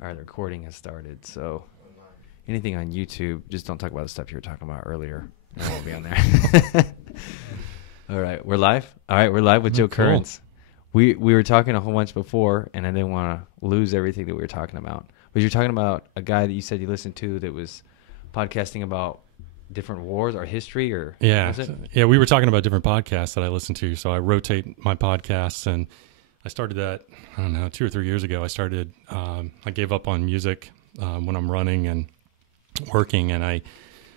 All right, the recording has started. So anything on YouTube, just don't talk about the stuff you were talking about earlier. It won't be on there. All right, we're live. All right, we're live with Joe Currens. We were talking a whole bunch before, and I didn't want to lose everything that we were talking about. But you're talking about a guy that you said you listened to that was podcasting about different wars or history, or yeah, was it? Yeah. We were talking about different podcasts that I listen to. So I rotate my podcasts, and I started that, I don't know, 2 or 3 years ago. I gave up on music when I'm running and working, and I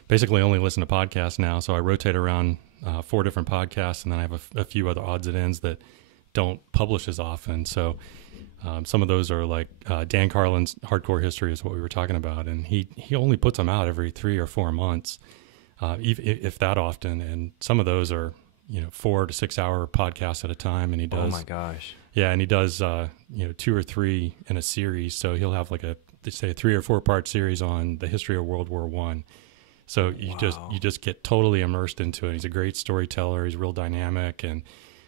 basically only listen to podcasts now. So I rotate around 4 different podcasts, and then I have a few other odds and ends that don't publish as often. So some of those are like Dan Carlin's Hardcore History is what we were talking about, and he only puts them out every 3 or 4 months, if that often. And some of those are 4 to 6 hour podcasts at a time, and he does. Oh my gosh! Yeah, and he does 2 or 3 in a series. So he'll have like a 3 or 4 part series on the history of World War I. So you just get totally immersed into it. He's a great storyteller. He's real dynamic, and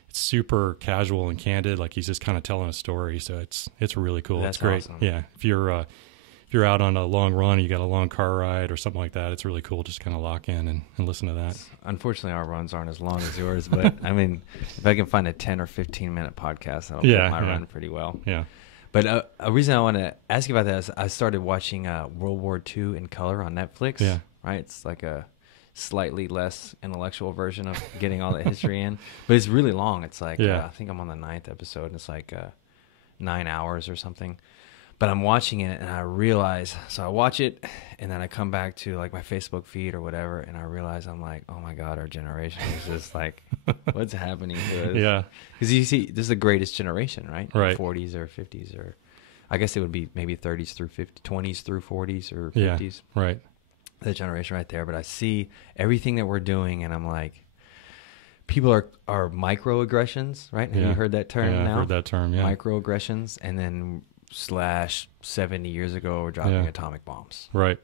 it's super casual and candid. Like he's just kind of telling a story. So it's really cool. That's it's great. Awesome. Yeah, if you're out on a long run, you got a long car ride or something like that, it's really cool. Just kind of lock in and listen to that. Unfortunately, our runs aren't as long as yours, but I mean, if I can find a 10 or 15 minute podcast, that'll fit my run pretty well. Yeah. But a reason I want to ask you about that is I started watching World War II in color on Netflix. Yeah. Right? It's like a slightly less intellectual version of getting all the history in. But it's really long. It's like, I think I'm on the 9th episode, and it's like 9 hours or something. But I'm watching it, and I realize, so I watch it, and then I come back to like my Facebook feed or whatever, and I realize I'm like, oh my God, our generation is just like, what's happening to us? Yeah. Because you see, this is the greatest generation, right? Right. 40s or 50s, or I guess it would be maybe 30s through 50s, 20s through 40s or 50s. Yeah, right. The generation right there. But I see everything that we're doing, and I'm like, people are microaggressions, right? Have you heard that term now? Yeah, I've heard that term, yeah. Microaggressions, and then /70 years ago, we're dropping atomic bombs. Right.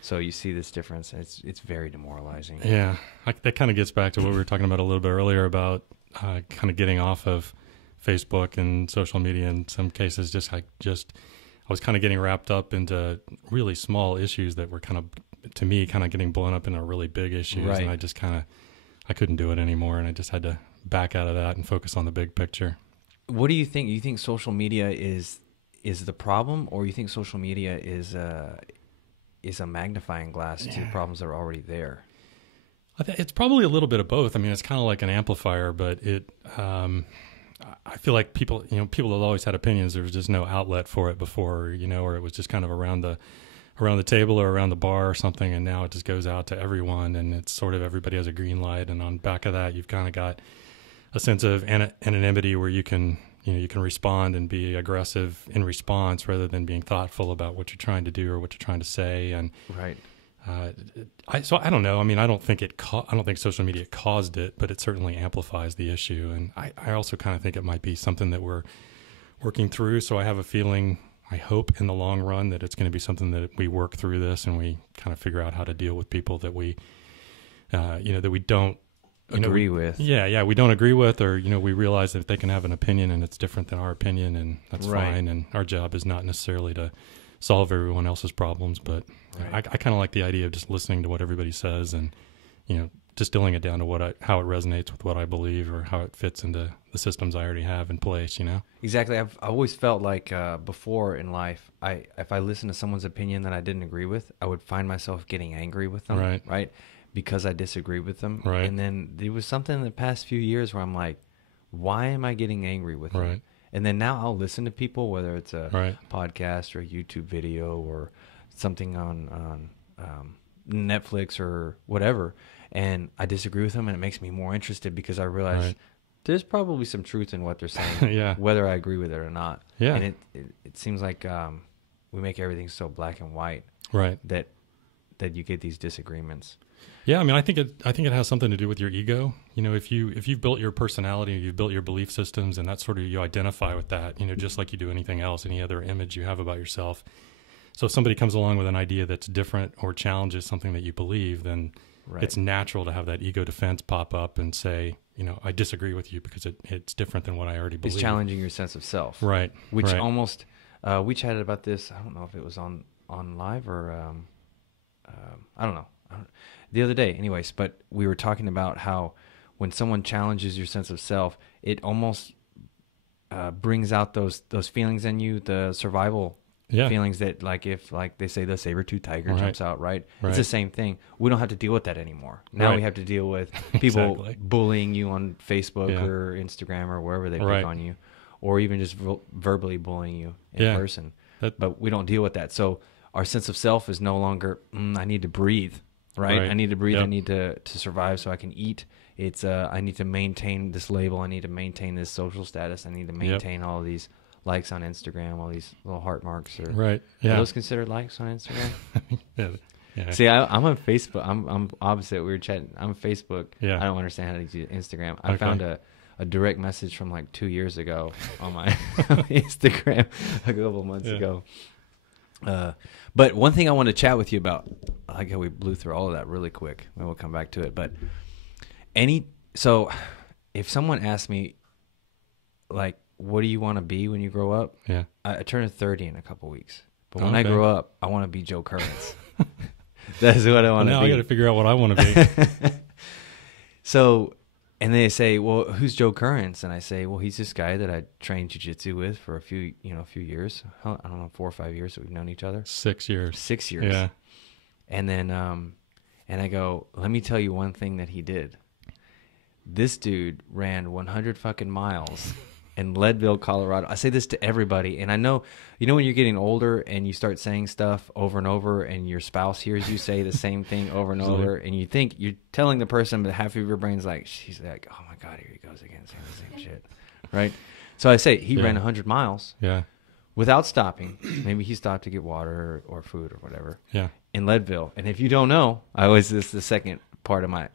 So you see this difference, and it's very demoralizing. Yeah. that kind of gets back to what we were talking about a little bit earlier about kind of getting off of Facebook and social media in some cases. I was kind of getting wrapped up into really small issues that were kind of getting blown up into really big issues. Right. And I couldn't do it anymore. And I just had to back out of that and focus on the big picture. What do you think? You think social media is the problem, or you think social media is a magnifying glass to problems that are already there? It's probably a little bit of both. I mean, it's kind of like an amplifier, but I feel like people have always had opinions. There was just no outlet for it before, or it was just kind of around the table or around the bar or something. And now it just goes out to everyone, and it's sort of everybody has a green light. And on back of that, you've kind of got a sense of anonymity where you can respond and be aggressive in response rather than being thoughtful about what you're trying to do or what you're trying to say. And right. So I don't know. I mean, I don't think social media caused it, but it certainly amplifies the issue. And I also kind of think it might be something that we're working through. So I have a feeling, I hope in the long run, that it's going to be something that we work through this and we kind of figure out how to deal with people that we don't agree with. Yeah, we don't agree with, or we realize that they can have an opinion and it's different than our opinion, and that's fine. And our job is not necessarily to solve everyone else's problems, but I kind of like the idea of just listening to what everybody says and distilling it down to how it resonates with what I believe or how it fits into the systems I already have in place. Exactly. I've always felt like before in life, if I listened to someone's opinion that I didn't agree with, I would find myself getting angry with them. Right. Because I disagree with them. Right. And then there was something in the past few years where I'm like, why am I getting angry with them? Right. And then now I'll listen to people, whether it's a podcast or a YouTube video or something on Netflix or whatever, and I disagree with them, and it makes me more interested because I realize there's probably some truth in what they're saying, whether I agree with it or not. Yeah. And it seems like we make everything so black and white, that you get these disagreements. Yeah, I mean, I think it has something to do with your ego. If you've built your personality, you've built your belief systems, and that's sort of, you identify with that, just like you do anything else, any other image you have about yourself. So if somebody comes along with an idea that's different or challenges something that you believe, then it's natural to have that ego defense pop up and say, I disagree with you because it's different than what I already believe. It's challenging your sense of self. Right. Which almost, We chatted about this. I don't know if it was on live or I don't know. The other day, anyways. But we were talking about how when someone challenges your sense of self, it almost brings out those feelings in you, the survival feelings that, like, if, like they say, the saber-tooth tiger jumps out, right? It's the same thing. We don't have to deal with that anymore. Now we have to deal with people bullying you on Facebook or Instagram or wherever they pick on you, or even just verbally bullying you in person. But we don't deal with that. So our sense of self is no longer, I need to breathe, right? I need to breathe. I need to survive so I can eat. It's I need to maintain this label. I need to maintain this social status. I need to maintain all of these likes on Instagram, all these little heart marks. Or, are those considered likes on Instagram? See, I'm on Facebook. I'm opposite. We were chatting. I'm on Facebook. I don't understand how to use Instagram. I found a direct message from like 2 years ago on my Instagram a couple months ago. But one thing I want to chat with you about, I like how we blew through all of that really quick. Maybe we'll come back to it. But so if someone asks me, like, what do you want to be when you grow up? I turn 30 in a couple weeks. But when I grow up, I want to be Joe Currens. That's what I want to be. Now I got to figure out what I want to be. So, and they say, well, who's Joe Currens? And I say, well, he's this guy that I trained jiu-jitsu with for a few years. I don't know, 4 or 5 years that we've known each other. 6 years. 6 years. Yeah. And then, and I go, let me tell you one thing that he did. This dude ran 100 fucking miles in Leadville, Colorado. I say this to everybody, and I know, when you're getting older and you start saying stuff over and over, and your spouse hears you say the same thing over and over, and you think you're telling the person, but half of your brain's like, she's like, oh my God, here he goes again, saying the same shit, right? So I say he ran 100 miles without stopping. Maybe he stopped to get water or food or whatever in Leadville. And if you don't know, this is the second part of my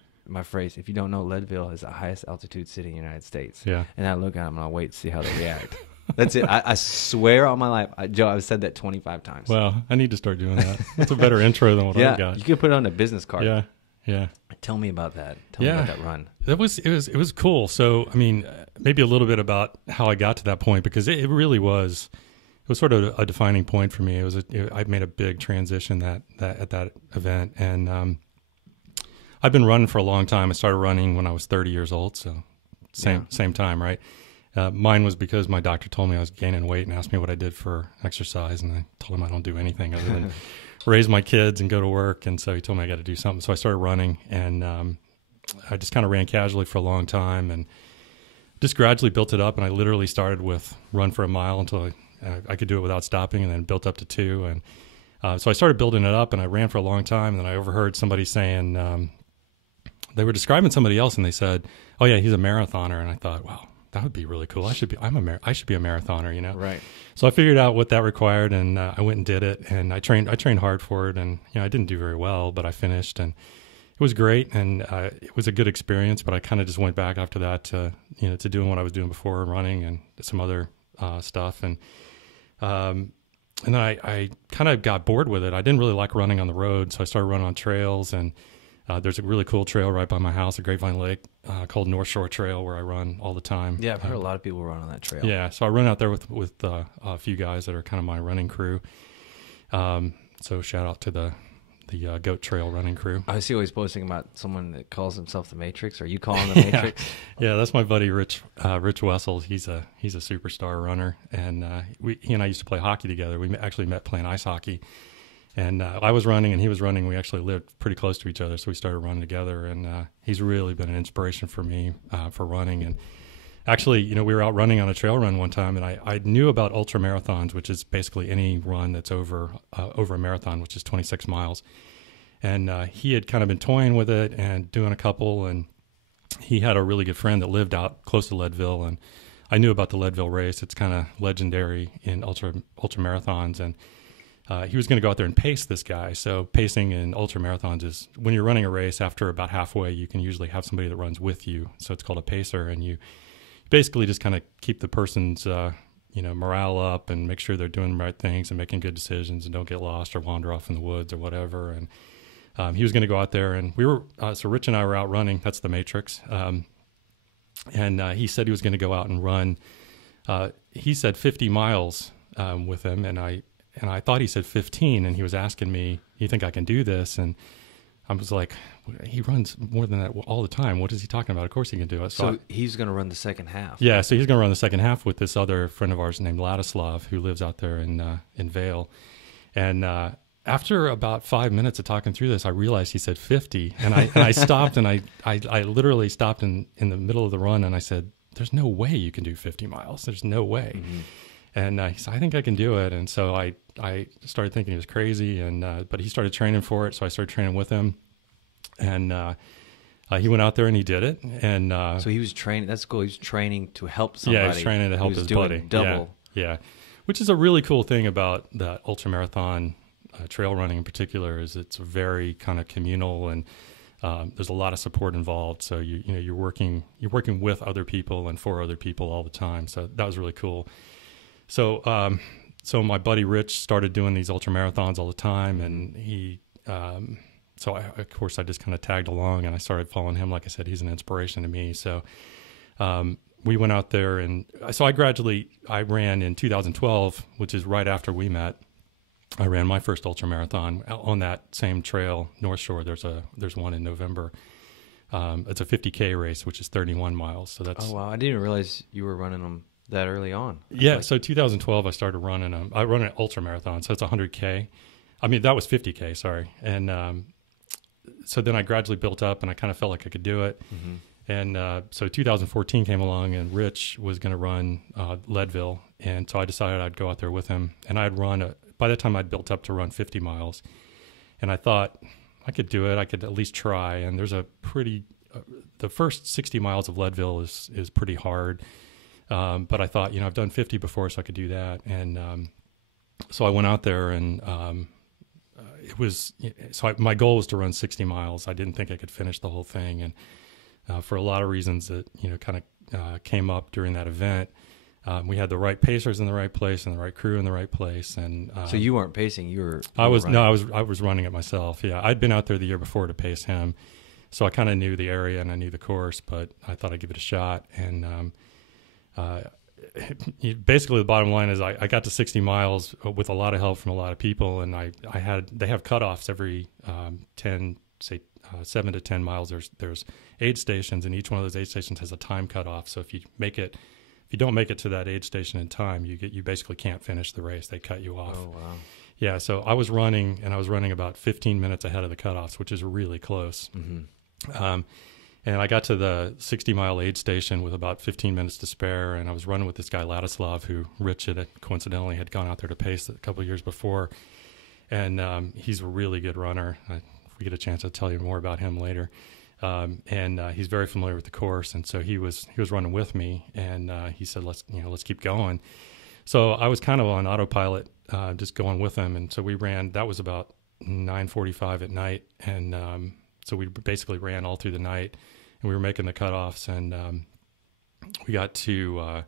phrase. If you don't know, Leadville is the highest altitude city in the United States. And I look at them and I wait to see how they react. That's it. I swear on my life, Joe, I've said that 25 times. Well, I need to start doing that. That's a better intro than what I got. You could put it on a business card. Yeah. Tell me about that. Tell me about that run. It was cool. So, I mean, maybe a little bit about how I got to that point, because it really was. It was sort of a defining point for me. I made a big transition at that event, and I've been running for a long time. I started running when I was 30 years old, so same time, right? Mine was because my doctor told me I was gaining weight and asked me what I did for exercise, and I told him I don't do anything other than raise my kids and go to work, and so he told me I got to do something. So I started running, and I just kind of ran casually for a long time, and just gradually built it up. And I literally started with run for a mile until I could do it without stopping, and then built up to 2. And so I started building it up, and I ran for a long time. And then I overheard somebody saying, they were describing somebody else, and they said, "Oh yeah, he's a marathoner." And I thought, wow, that would be really cool. I should be a marathoner, Right. So I figured out what that required, and I went and did it, and I trained hard for it, and I didn't do very well, but I finished, and it was great, and it was a good experience. But I kind of just went back after that to doing what I was doing before, running and some other stuff, and then I kind of got bored with it. I didn't really like running on the road, so I started running on trails, and there's a really cool trail right by my house, at Grapevine Lake, called North Shore Trail, where I run all the time. Yeah, I've heard a lot of people run on that trail. Yeah, so I run out there with a few guys that are kind of my running crew. So shout out to the Goat Trail running crew. I see always posting about someone that calls himself the Matrix. Are you calling the Matrix? Yeah, that's my buddy Rich Wessel. He's a superstar runner, and he and I used to play hockey together. We actually met playing ice hockey. And I was running and he was running. We actually lived pretty close to each other, so we started running together. And he's really been an inspiration for me for running. And actually, we were out running on a trail run one time, and I knew about ultra marathons, which is basically any run that's over a marathon, which is 26 miles. And he had kind of been toying with it and doing a couple. And he had a really good friend that lived out close to Leadville, and I knew about the Leadville race. It's kind of legendary in ultra marathons, and he was going to go out there and pace this guy. So pacing in ultra marathons is when you're running a race, after about halfway, you can usually have somebody that runs with you. So it's called a pacer, and you basically just kind of keep the person's morale up and make sure they're doing the right things and making good decisions and don't get lost or wander off in the woods or whatever. And he was going to go out there, and we were so Rich and I were out running. That's the Matrix. And he said he was going to go out and run. He said 50 miles with him, and I thought he said 15, and he was asking me, "You think I can do this?" And I was like, "He runs more than that all the time. What is he talking about? Of course he can do it." So he's going to run the second half. Yeah, so he's going to run the second half with this other friend of ours named Ladislav, who lives out there in Vail. And after about 5 minutes of talking through this, I realized he said 50, and I stopped, and I literally stopped in the middle of the run, and I said, "There's no way you can do 50 miles. There's no way." Mm-hmm. And he said, "I think I can do it." And so I started thinking he was crazy, and but he started training for it, so I started training with him, and he went out there and he did it. And so he was training. That's cool. He was training to help somebody. Yeah, he was training to help his buddy. Double. Yeah, which is a really cool thing about that ultramarathon. Trail running in particular is it's very kind of communal, and there's a lot of support involved. So you're working with other people and for other people all the time. So that was really cool. So so my buddy Rich started doing these ultramarathons all the time, and he of course I just kind of tagged along, and I started following him. Like I said, he's an inspiration to me. So we went out there, and so I ran in 2012, which is right after we met. I ran my first ultramarathon on that same trail, North Shore. There's one in November. It's a 50K race, which is 31 miles. So that's. Oh wow! I didn't realize you were running them that early on. Yeah, so 2012 I started running them. I run an ultramarathon, so it's 100K. I mean, that was 50K, sorry. And so then I gradually built up, and I kind of felt like I could do it. Mm-hmm. And so 2014 came along, and Rich was going to run Leadville, and so I decided I'd go out there with him. And I'd run by the time I'd built up to run 50 miles, and I thought I could do it. I could at least try. And there's a pretty, the first 60 miles of Leadville is pretty hard. But I thought, I've done 50 before, so I could do that. And so I went out there, and my goal was to run 60 miles. I didn't think I could finish the whole thing. And for a lot of reasons that, kind of came up during that event, we had the right pacers in the right place and the right crew in the right place. And so you weren't pacing; you were. I was running it myself. Yeah, I'd been out there the year before to pace him, so I kind of knew the area and I knew the course. But I thought I'd give it a shot. And basically, the bottom line is I got to 60 miles with a lot of help from a lot of people, and they have cutoffs every 7 to 10 miles. There's aid stations, and each one of those aid stations has a time cutoff. So if you don't make it to that aid station in time, you basically can't finish the race. They cut you off. Oh wow! Yeah, so I was running about 15 minutes ahead of the cutoffs, which is really close. Mm-hmm. And I got to the 60-mile aid station with about 15 minutes to spare, and I was running with this guy Ladislav, who Rich coincidentally had gone out there to pace a couple of years before, and he's a really good runner. If we get a chance, I'll tell you more about him later. And he's very familiar with the course, and so he was running with me, and he said, let's keep going. So I was kind of on autopilot, just going with him, and so we ran. That was about 9:45 at night, and so we basically ran all through the night, and we were making the cutoffs, and we got to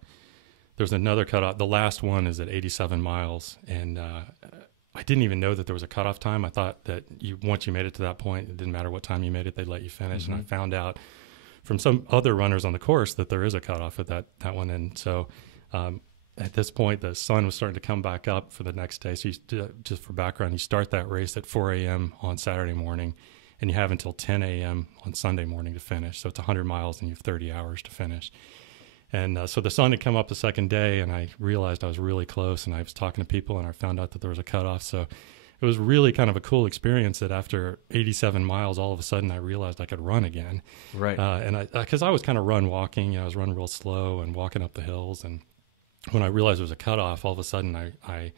there's another cutoff. The last one is at 87 miles, and I didn't even know that there was a cutoff time. I thought that once you made it to that point, it didn't matter what time you made it, they'd let you finish. Mm-hmm. And I found out from some other runners on the course that there is a cutoff at that one. And so at this point, the sun was starting to come back up for the next day. So just for background, you start that race at 4 a.m. on Saturday morning, and you have until 10 a.m. on Sunday morning to finish. So it's 100 miles, and you have 30 hours to finish. And so the sun had come up the second day, and I realized I was really close, and I was talking to people, and I found out that there was a cutoff. So it was really kind of a cool experience that after 87 miles, all of a sudden I realized I could run again. Right. And because I was kind of walking, I was running real slow and walking up the hills. And when I realized there was a cutoff, all of a sudden I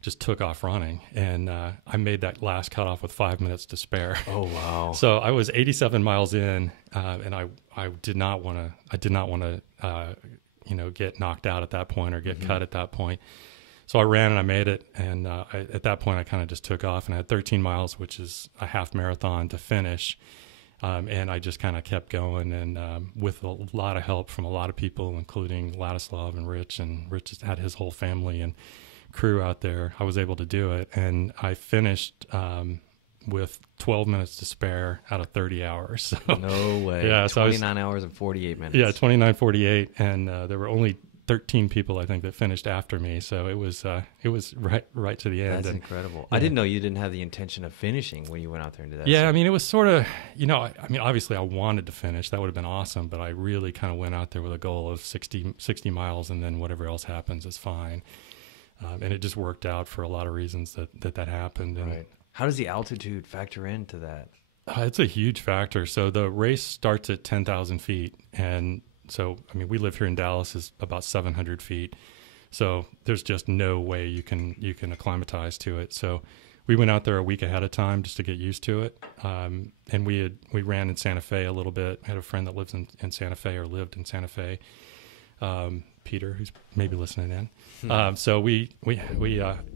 just took off running, and I made that last cutoff with 5 minutes to spare. Oh wow! So I was 87 miles in, and I did not want to get knocked out at that point or get cut at that point. So I ran and I made it, and at that point I kind of just took off, and I had 13 miles, which is a half marathon to finish, and I just kind of kept going, and with a lot of help from a lot of people, including Ladislav and Rich had his whole family and crew out there. I was able to do it, and I finished with 12 minutes to spare out of 30 hours. So, no way. Yeah, 29 hours and 48 minutes. Yeah, 29:48, and there were only 13 people, I think, that finished after me. So it was right to the end. That's incredible. Yeah. I didn't know you didn't have the intention of finishing when you went out there and did that. Yeah, I mean, it was sort of, I mean, obviously I wanted to finish. That would have been awesome. But I really kind of went out there with a goal of 60 miles, and then whatever else happens is fine. And it just worked out for a lot of reasons that happened. And, right. How does the altitude factor into that? It's a huge factor. So the race starts at 10,000 feet. And so, I mean, we live here in Dallas, is about 700 feet. So there's just no way you can acclimatize to it. So we went out there a week ahead of time just to get used to it. And we ran in Santa Fe a little bit. I had a friend that lives in Santa Fe, or lived in Santa Fe, Peter, who's maybe listening in. So we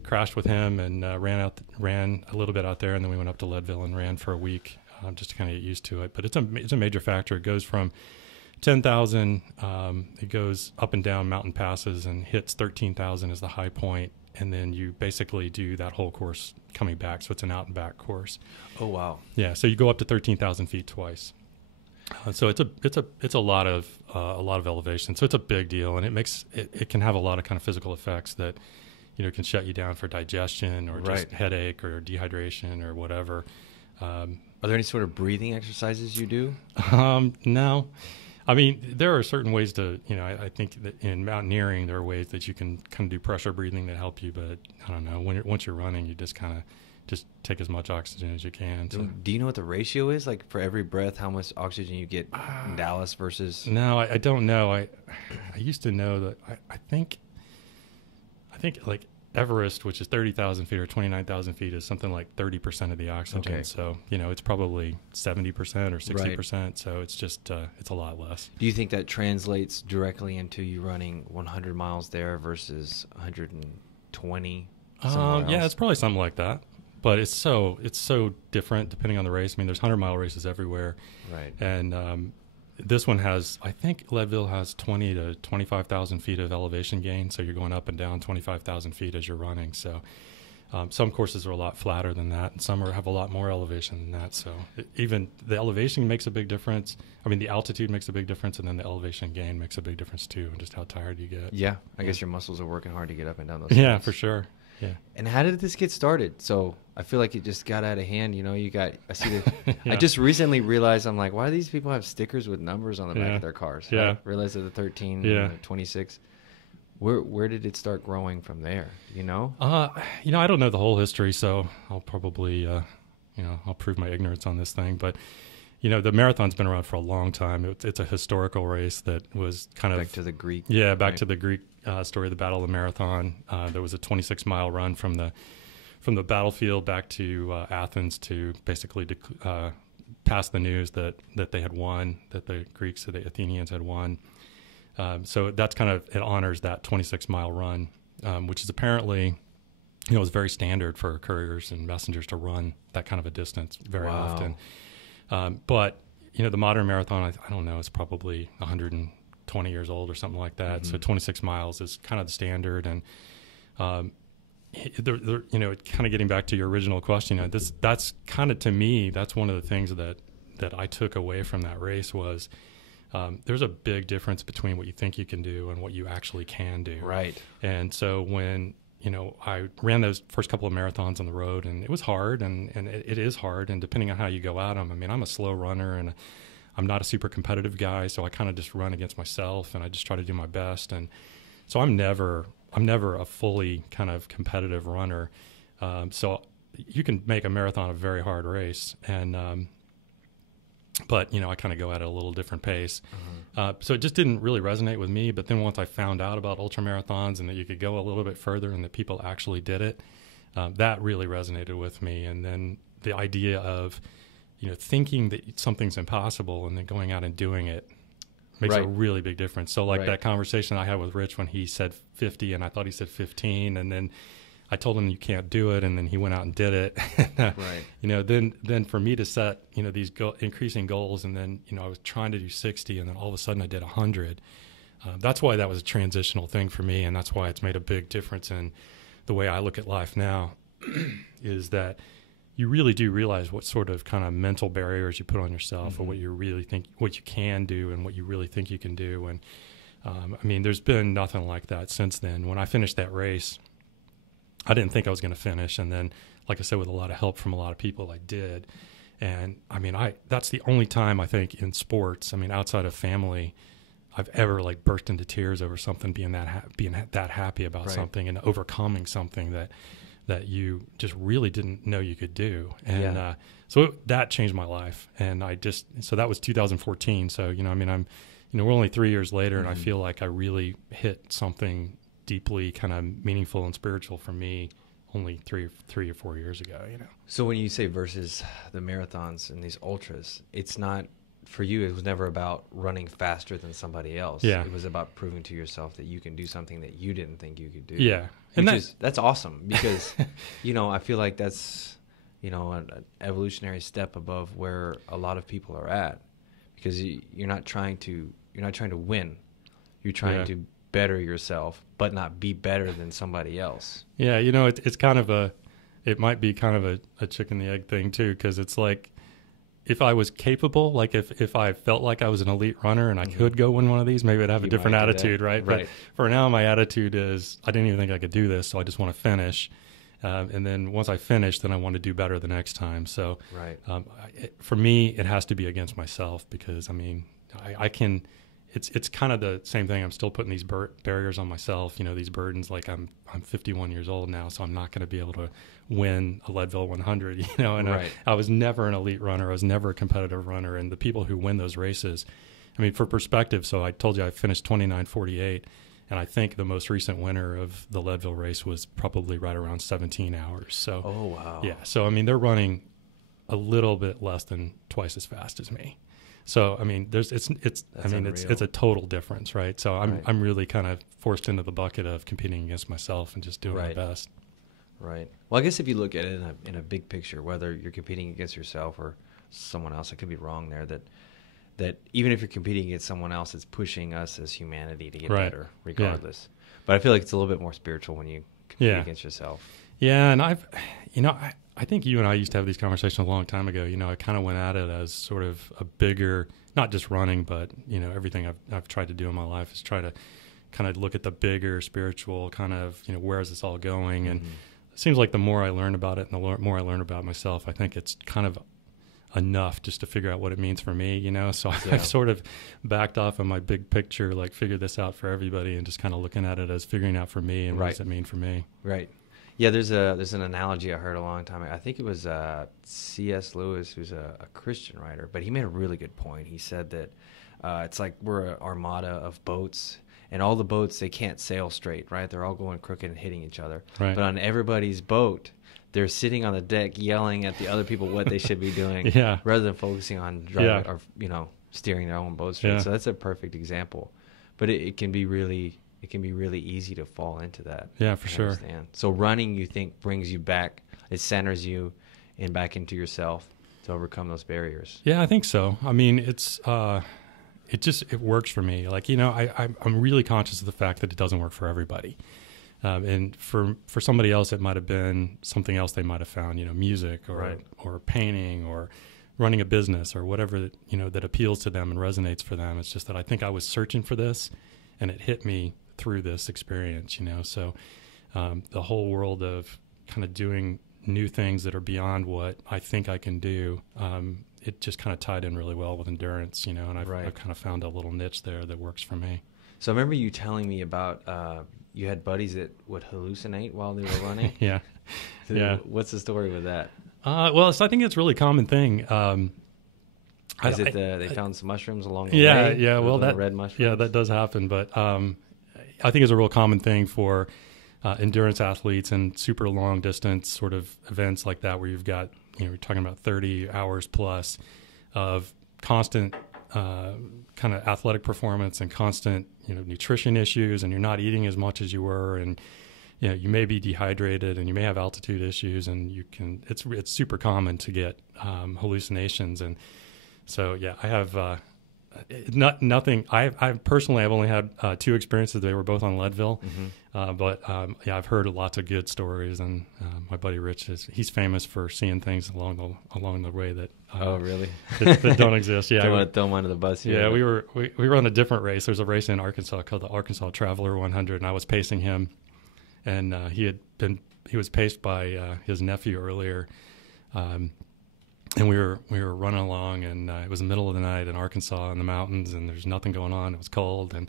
crashed with him and ran a little bit out there, and then we went up to Leadville and ran for a week just to kind of get used to it. But it's a major factor. It goes from 10,000, it goes up and down mountain passes and hits 13,000 as the high point, and then you basically do that whole course coming back. So it's an out and back course. Oh wow! Yeah, so you go up to 13,000 feet twice. So it's a lot of elevation. So it's a big deal, and it can have a lot of kind of physical effects that can shut you down for digestion or just headache or dehydration or whatever. Are there any sort of breathing exercises you do? No. I mean, there are certain ways to, I think that in mountaineering, there are ways that you can kind of do pressure breathing that help you. But I don't know, once you're running, you just kind of just take as much oxygen as you can. So. Do you know what the ratio is? Like for every breath, how much oxygen you get in Dallas versus? No, I don't know. I used to know that. I think like Everest, which is 30,000 feet or 29,000 feet, is something like 30% of the oxygen. Okay. So, it's probably 70% or 60%. Right. So it's just, it's a lot less. Do you think that translates directly into you running 100 miles there versus 120 somewhere else? Yeah, it's probably something like that. But it's so different depending on the race. I mean, there's 100-mile races everywhere. Right. And this one has, I think Leadville has 20 to 25,000 feet of elevation gain. So you're going up and down 25,000 feet as you're running. So some courses are a lot flatter than that, and some have a lot more elevation than that. So even the elevation makes a big difference. I mean, the altitude makes a big difference, and then the elevation gain makes a big difference too, and just how tired you get. Yeah, I guess your muscles are working hard to get up and down those hills. hills. For sure. Yeah. And how did this get started? So I feel like it just got out of hand. I see the, yeah. I just recently realized, I'm like, why do these people have stickers with numbers on the back of their cars? Yeah. I realized that the 13, 26. Where did it start growing from there? I don't know the whole history, so I'll probably, I'll prove my ignorance on this thing. But, the marathon's been around for a long time. It's a historical race that was kind of back to the Greek. Yeah, back to the Greek story of the Battle of the Marathon. There was a 26-mile run from the battlefield back to Athens to basically pass the news that they had won, that the Greeks or the Athenians had won. So that's it honors that 26-mile run, which is apparently, is very standard for couriers and messengers to run that kind of a distance very often. But, the modern marathon, I don't know, is probably 120 years old or something like that. Mm-hmm. So 26 miles is kind of the standard. And, kind of getting back to your original question, that's kind of, to me, that's one of the things that I took away from that race was there's a big difference between what you think you can do and what you actually can do. Right. And so when, I ran those first couple of marathons on the road, and it was hard, and it is hard. And depending on how you go at them, I mean, I'm a slow runner, and I'm not a super competitive guy, so I kind of just run against myself, and I just try to do my best. And so I'm never a fully kind of competitive runner. So you can make a marathon a very hard race, and but I kind of go at it a little different pace. Mm-hmm. So it just didn't really resonate with me. But then once I found out about ultra marathons and that you could go a little bit further and that people actually did it, that really resonated with me. And then the idea of thinking that something's impossible and then going out and doing it makes a really big difference. So like that conversation I had with Rich when he said 50 and I thought he said 15, and then I told him you can't do it, and then he went out and did it. Then for me to set these increasing goals, and then I was trying to do 60, and then all of a sudden I did 100. That's why that was a transitional thing for me, and that's why it's made a big difference in the way I look at life now. Is that you really do realize what sort of kind of mental barriers you put on yourself, mm-hmm. or what you really think what you can do and what you really think you can do, and I mean, there's been nothing like that since then. When I finished that race, I didn't think I was going to finish. And then, like I said, with a lot of help from a lot of people, I did. And I mean, that's the only time I think in sports, I mean, outside of family, I've ever like burst into tears over something, being that happy about right. something and overcoming something that you just really didn't know you could do. And so that changed my life. And so that was 2014. So, I mean, we're only 3 years later, and I feel like I really hit something deeply kind of meaningful and spiritual for me only three or 4 years ago, So when you say versus the marathons and these ultras, it's not, for you, it was never about running faster than somebody else. Yeah. It was about proving to yourself that you can do something that you didn't think you could do. Yeah. And that's awesome because, I feel like that's, an evolutionary step above where a lot of people are at, because you're not trying to win. You're trying to better yourself, but not be better than somebody else. Yeah. It's kind of it might be kind of a chicken and the egg thing too. 'Cause it's like, if I was capable, like if I felt like I was an elite runner and I could go win one of these, maybe I'd have a different attitude, right? But for now, my attitude is I didn't even think I could do this, so I just want to finish. And then once I finish, then I want to do better the next time. So for me, it has to be against myself, because I mean, I can. It's kind of the same thing. I'm still putting these barriers on myself, these burdens. Like I'm 51 years old now, so I'm not going to be able to win a Leadville 100, and I was never an elite runner. I was never a competitive runner. And the people who win those races, I mean, for perspective, so I told you I finished 29:48, and I think the most recent winner of the Leadville race was probably right around 17 hours. So, oh, wow. Yeah. So, I mean, they're running a little bit less than twice as fast as me. So, I mean, it's a total difference, right? So I'm really kind of forced into the bucket of competing against myself and just doing my best. Right. Well, I guess if you look at it in a big picture, whether you're competing against yourself or someone else, I could be wrong there, that even if you're competing against someone else, it's pushing us as humanity to get better regardless. Yeah. But I feel like it's a little bit more spiritual when you compete against yourself. Yeah. And I think you and I used to have these conversations a long time ago. I kind of went at it as sort of a bigger, not just running, but, everything I've tried to do in my life is try to kind of look at the bigger spiritual kind of, where is this all going? And it seems like the more I learn about it and the more I learn about myself, I think it's kind of enough just to figure out what it means for me, So I've sort of backed off of my big picture, like figure this out for everybody, and just kind of looking at it as figuring out for me and what does it mean for me. Right. Yeah, there's an analogy I heard a long time ago. I think it was C.S. Lewis, who's a Christian writer, but he made a really good point. He said that it's like we're an armada of boats, and all the boats, they can't sail straight, right? They're all going crooked and hitting each other. Right. But on everybody's boat, they're sitting on the deck yelling at the other people what they should be doing rather than focusing on driving or, steering their own boat straight. Yeah. So that's a perfect example. But it can be really easy to fall into that. Yeah, for sure. Understand. So running, you think, brings you back, it centers you and back into yourself to overcome those barriers. Yeah, I think so. I mean, it works for me. Like, I'm really conscious of the fact that it doesn't work for everybody. And for somebody else, it might have been something else they might have found, music or painting or running a business or whatever that appeals to them and resonates for them. It's just that I think I was searching for this, and it hit me through this experience, So the whole world of kind of doing new things that are beyond what I think I can do, it just kind of tied in really well with endurance, and I've kind of found a little niche there that works for me. So I remember you telling me about you had buddies that would hallucinate while they were running. Yeah. What's the story with that? Well, I think it's a really common thing. They found some mushrooms along the way? Yeah. Well, red mushrooms. Yeah, that does happen. But I think it's a real common thing for endurance athletes and super long distance sort of events like that, where you've got, you're talking about 30 hours plus of constant kind of athletic performance and constant, nutrition issues, and you're not eating as much as you were, and you may be dehydrated, and you may have altitude issues, and it's super common to get hallucinations. And so, I have nothing. I personally, I've only had 2 experiences. They were both on Leadville, but yeah, I've heard lots of good stories. And my buddy Rich he's famous for seeing things along the way that oh really that don't exist. Yeah, don't want to throw him under the bus here. Yeah, we were on a different race. There's a race in Arkansas called the Arkansas Traveler 100, and I was pacing him, and he was paced by his nephew earlier. And we were running along, and it was the middle of the night in Arkansas in the mountains, and there's nothing going on. It was cold, and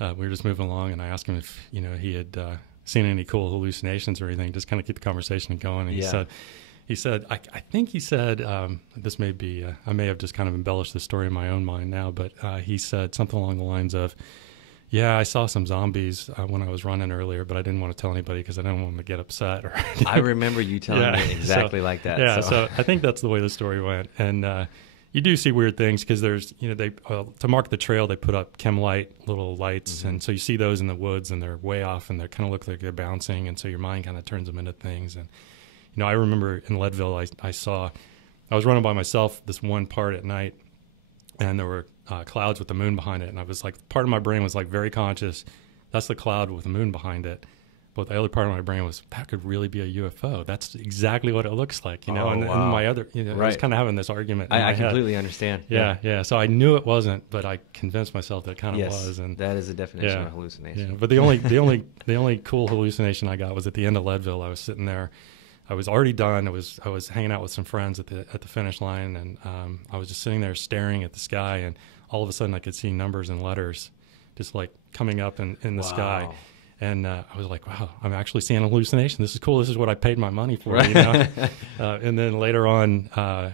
we were just moving along. And I asked him if he had seen any cool hallucinations or anything, just kind of keep the conversation going. And he said, I think he said, this may be, I may have just kind of embellished the story in my own mind now, but he said something along the lines of, yeah, I saw some zombies when I was running earlier, but I didn't want to tell anybody because I didn't want them to get upset. I remember you telling me exactly like that. Yeah, so I think that's the way the story went. And you do see weird things because there's, they to mark the trail, they put up chem light, little lights. And so you see those in the woods, and they're way off, and they kind of look like they're bouncing. And so your mind kind of turns them into things. And, I remember in Leadville, I was running by myself this one part at night, and there were clouds with the moon behind it. And I was like, part of my brain was like very conscious. That's the cloud with the moon behind it. But the other part of my brain was, that could really be a UFO. That's exactly what it looks like, and my other, I was kind of having this argument. I completely understand. Yeah. So I knew it wasn't, but I convinced myself that it kind of was. And that is the definition of hallucination. Yeah. But the only cool hallucination I got was at the end of Leadville. I was sitting there. I was already done. I was hanging out with some friends at the finish line, and I was just sitting there staring at the sky, and all of a sudden I could see numbers and letters just like coming up in the sky. And I was like, wow, I'm actually seeing a hallucination. This is cool. This is what I paid my money for. Right. And then later on, I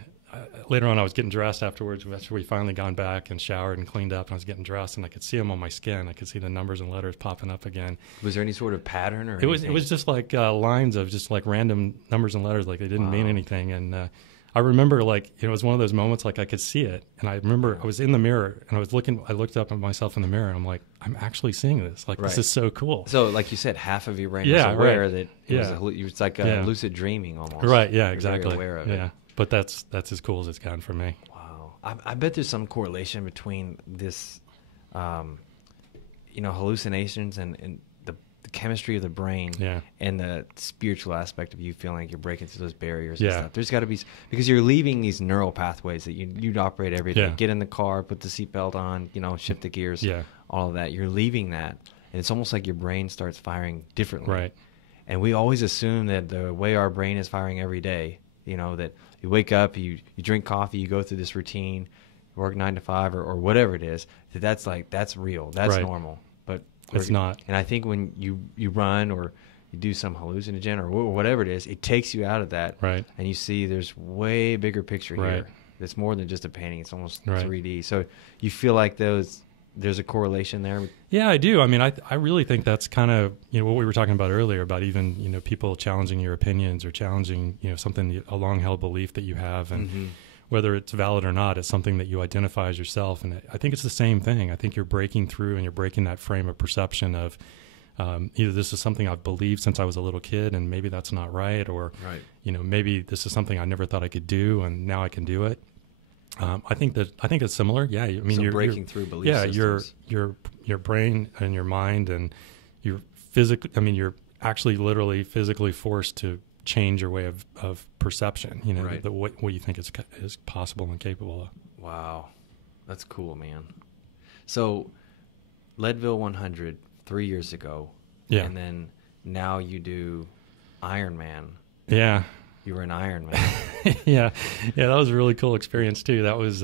was getting dressed afterwards. After we finally gone back and showered and cleaned up, and I was getting dressed, and I could see them on my skin. I could see the numbers and letters popping up again. Was there any sort of pattern or It was just like lines of just like random numbers and letters, like they didn't mean anything. And I remember it was one of those moments like I could see it. And I remember I was in the mirror, and I looked up at myself in the mirror, and I'm like, I'm actually seeing this. Like, this is so cool. So like you said, half of your brain was aware that it's like lucid dreaming almost. Right. Yeah, exactly. Very aware of it. But that's as cool as it's gotten for me. Wow. I bet there's some correlation between this, hallucinations and the chemistry of the brain and the spiritual aspect of you feeling like you're breaking through those barriers and stuff. There's got to be, because you're leaving these neural pathways that you'd operate every day. Get in the car, put the seatbelt on, shift the gears, all of that. You're leaving that. And it's almost like your brain starts firing differently. Right. And we always assume that the way our brain is firing every day, that you wake up, you drink coffee, you go through this routine, work 9 to 5 or whatever it is, that's real, that's normal. But it's not. And I think when you run or you do some hallucinogen or whatever it is, it takes you out of that, right? And you see there's way bigger picture here. It's more than just a painting. It's almost 3D. So you feel like there's a correlation there? Yeah, I do. I mean, I really think that's kind of, what we were talking about earlier about even, people challenging your opinions or challenging, something, a long-held belief that you have. And whether it's valid or not, it's something that you identify as yourself. And I think it's the same thing. I think you're breaking through and you're breaking that frame of perception of either this is something I've believed since I was a little kid and maybe that's not right, or, maybe this is something I never thought I could do and now I can do it. I think it's similar. Yeah, I mean, you're breaking through belief systems. Your brain and your mind and your physical. I mean, you're actually literally physically forced to change your way of perception. What you think is possible and capable of. Wow, that's cool, man. So, Leadville 100 3 years ago. Yeah, and then now you do Ironman. Yeah. You were an Ironman. yeah, that was a really cool experience too. That was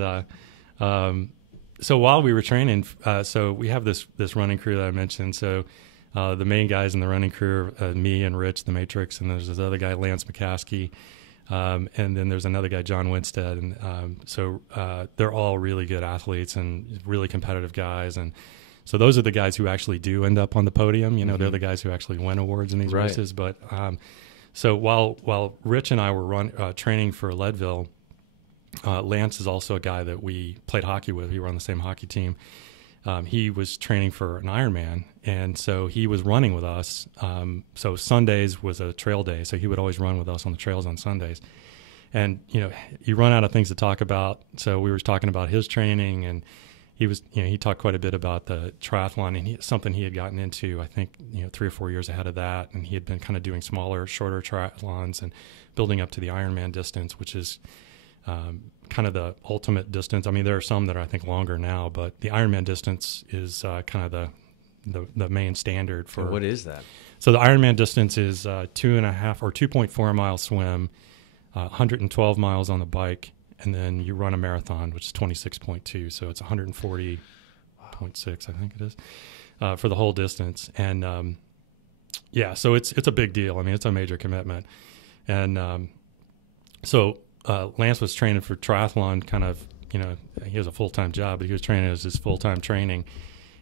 so while we were training. So we have this running crew that I mentioned. So the main guys in the running crew, me and Rich, the Matrix, and there's this other guy, Lance McCaskey, and then there's another guy, John Winstead, and so they're all really good athletes and really competitive guys. And so those are the guys who actually do end up on the podium. They're the guys who actually win awards in these races. But so while Rich and I were training for Leadville, Lance is also a guy that we played hockey with. We were on the same hockey team. He was training for an Ironman, and so he was running with us. So Sundays was a trail day, so he would always run with us on the trails on Sundays. And you run out of things to talk about. So we were talking about his training, and he talked quite a bit about the triathlon, and something he had gotten into, I think, 3 or 4 years ahead of that. And he had been kind of doing smaller, shorter triathlons and building up to the Ironman distance, which is kind of the ultimate distance. I mean, there are some that are, I think, longer now, but the Ironman distance is kind of the main standard for. And what is that? So the Ironman distance is 2.5 or 2.4 mile swim, 112 miles on the bike, and then you run a marathon, which is 26.2. So it's 140.6, I think it is, for the whole distance. And so it's a big deal. I mean, it's a major commitment. And so Lance was training for triathlon, kind of, he has a full-time job, but he was training as his full-time training.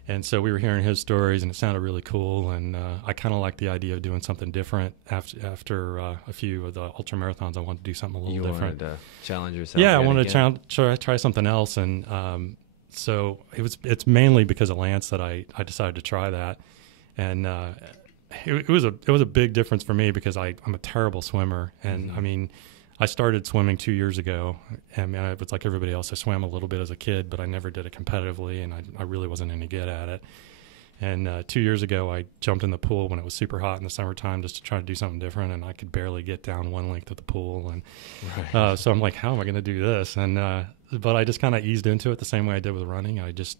And so we were hearing his stories, and it sounded really cool. And I kind of liked the idea of doing something different. After a few of the ultra marathons, I wanted to do something a little different. You wanted to challenge yourself. Yeah, I wanted to try something else. And so it's mainly because of Lance that I decided to try that. And it was a big difference for me because I'm a terrible swimmer. And I mean, I started swimming 2 years ago. I mean, it was like everybody else. I swam a little bit as a kid, but I never did it competitively, and I really wasn't any good at it. And 2 years ago, I jumped in the pool when it was super hot in the summertime just to try to do something different, and I could barely get down one length of the pool. And so I'm like, how am I going to do this? And but I just kind of eased into it the same way I did with running. I just,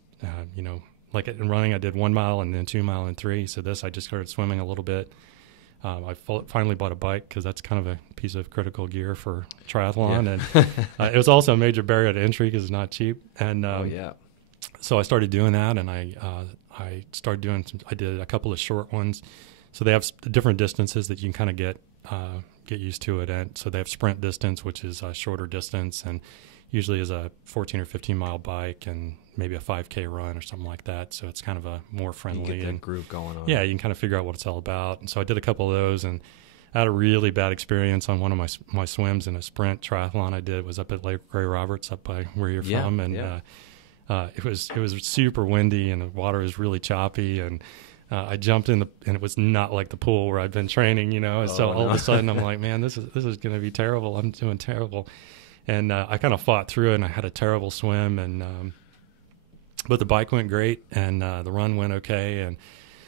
like in running, I did 1 mile and then 2 mile and 3. So this, I just started swimming a little bit. I finally bought a bike because that's kind of a piece of critical gear for triathlon. Yeah. And it was also a major barrier to entry because it's not cheap. And so I started doing that, and I did a couple of short ones. So they have different distances that you can kind of get used to it. And so they have sprint distance, which is a shorter distance, and usually is a 14 or 15 mile bike and maybe a 5K run or something like that. So it's kind of a more friendly. You get that group going on. Yeah, you can kind of figure out what it's all about. And so I did a couple of those, and I had a really bad experience on one of my swims in a sprint triathlon I did. It was up at Lake Gray Roberts, up by where you're from. And it was super windy, and the water was really choppy. And I jumped in and it was not like the pool where I'd been training, So all of a sudden I'm like, man, this is going to be terrible. I'm doing terrible. And I kind of fought through it, and I had a terrible swim, and but the bike went great, and the run went okay, and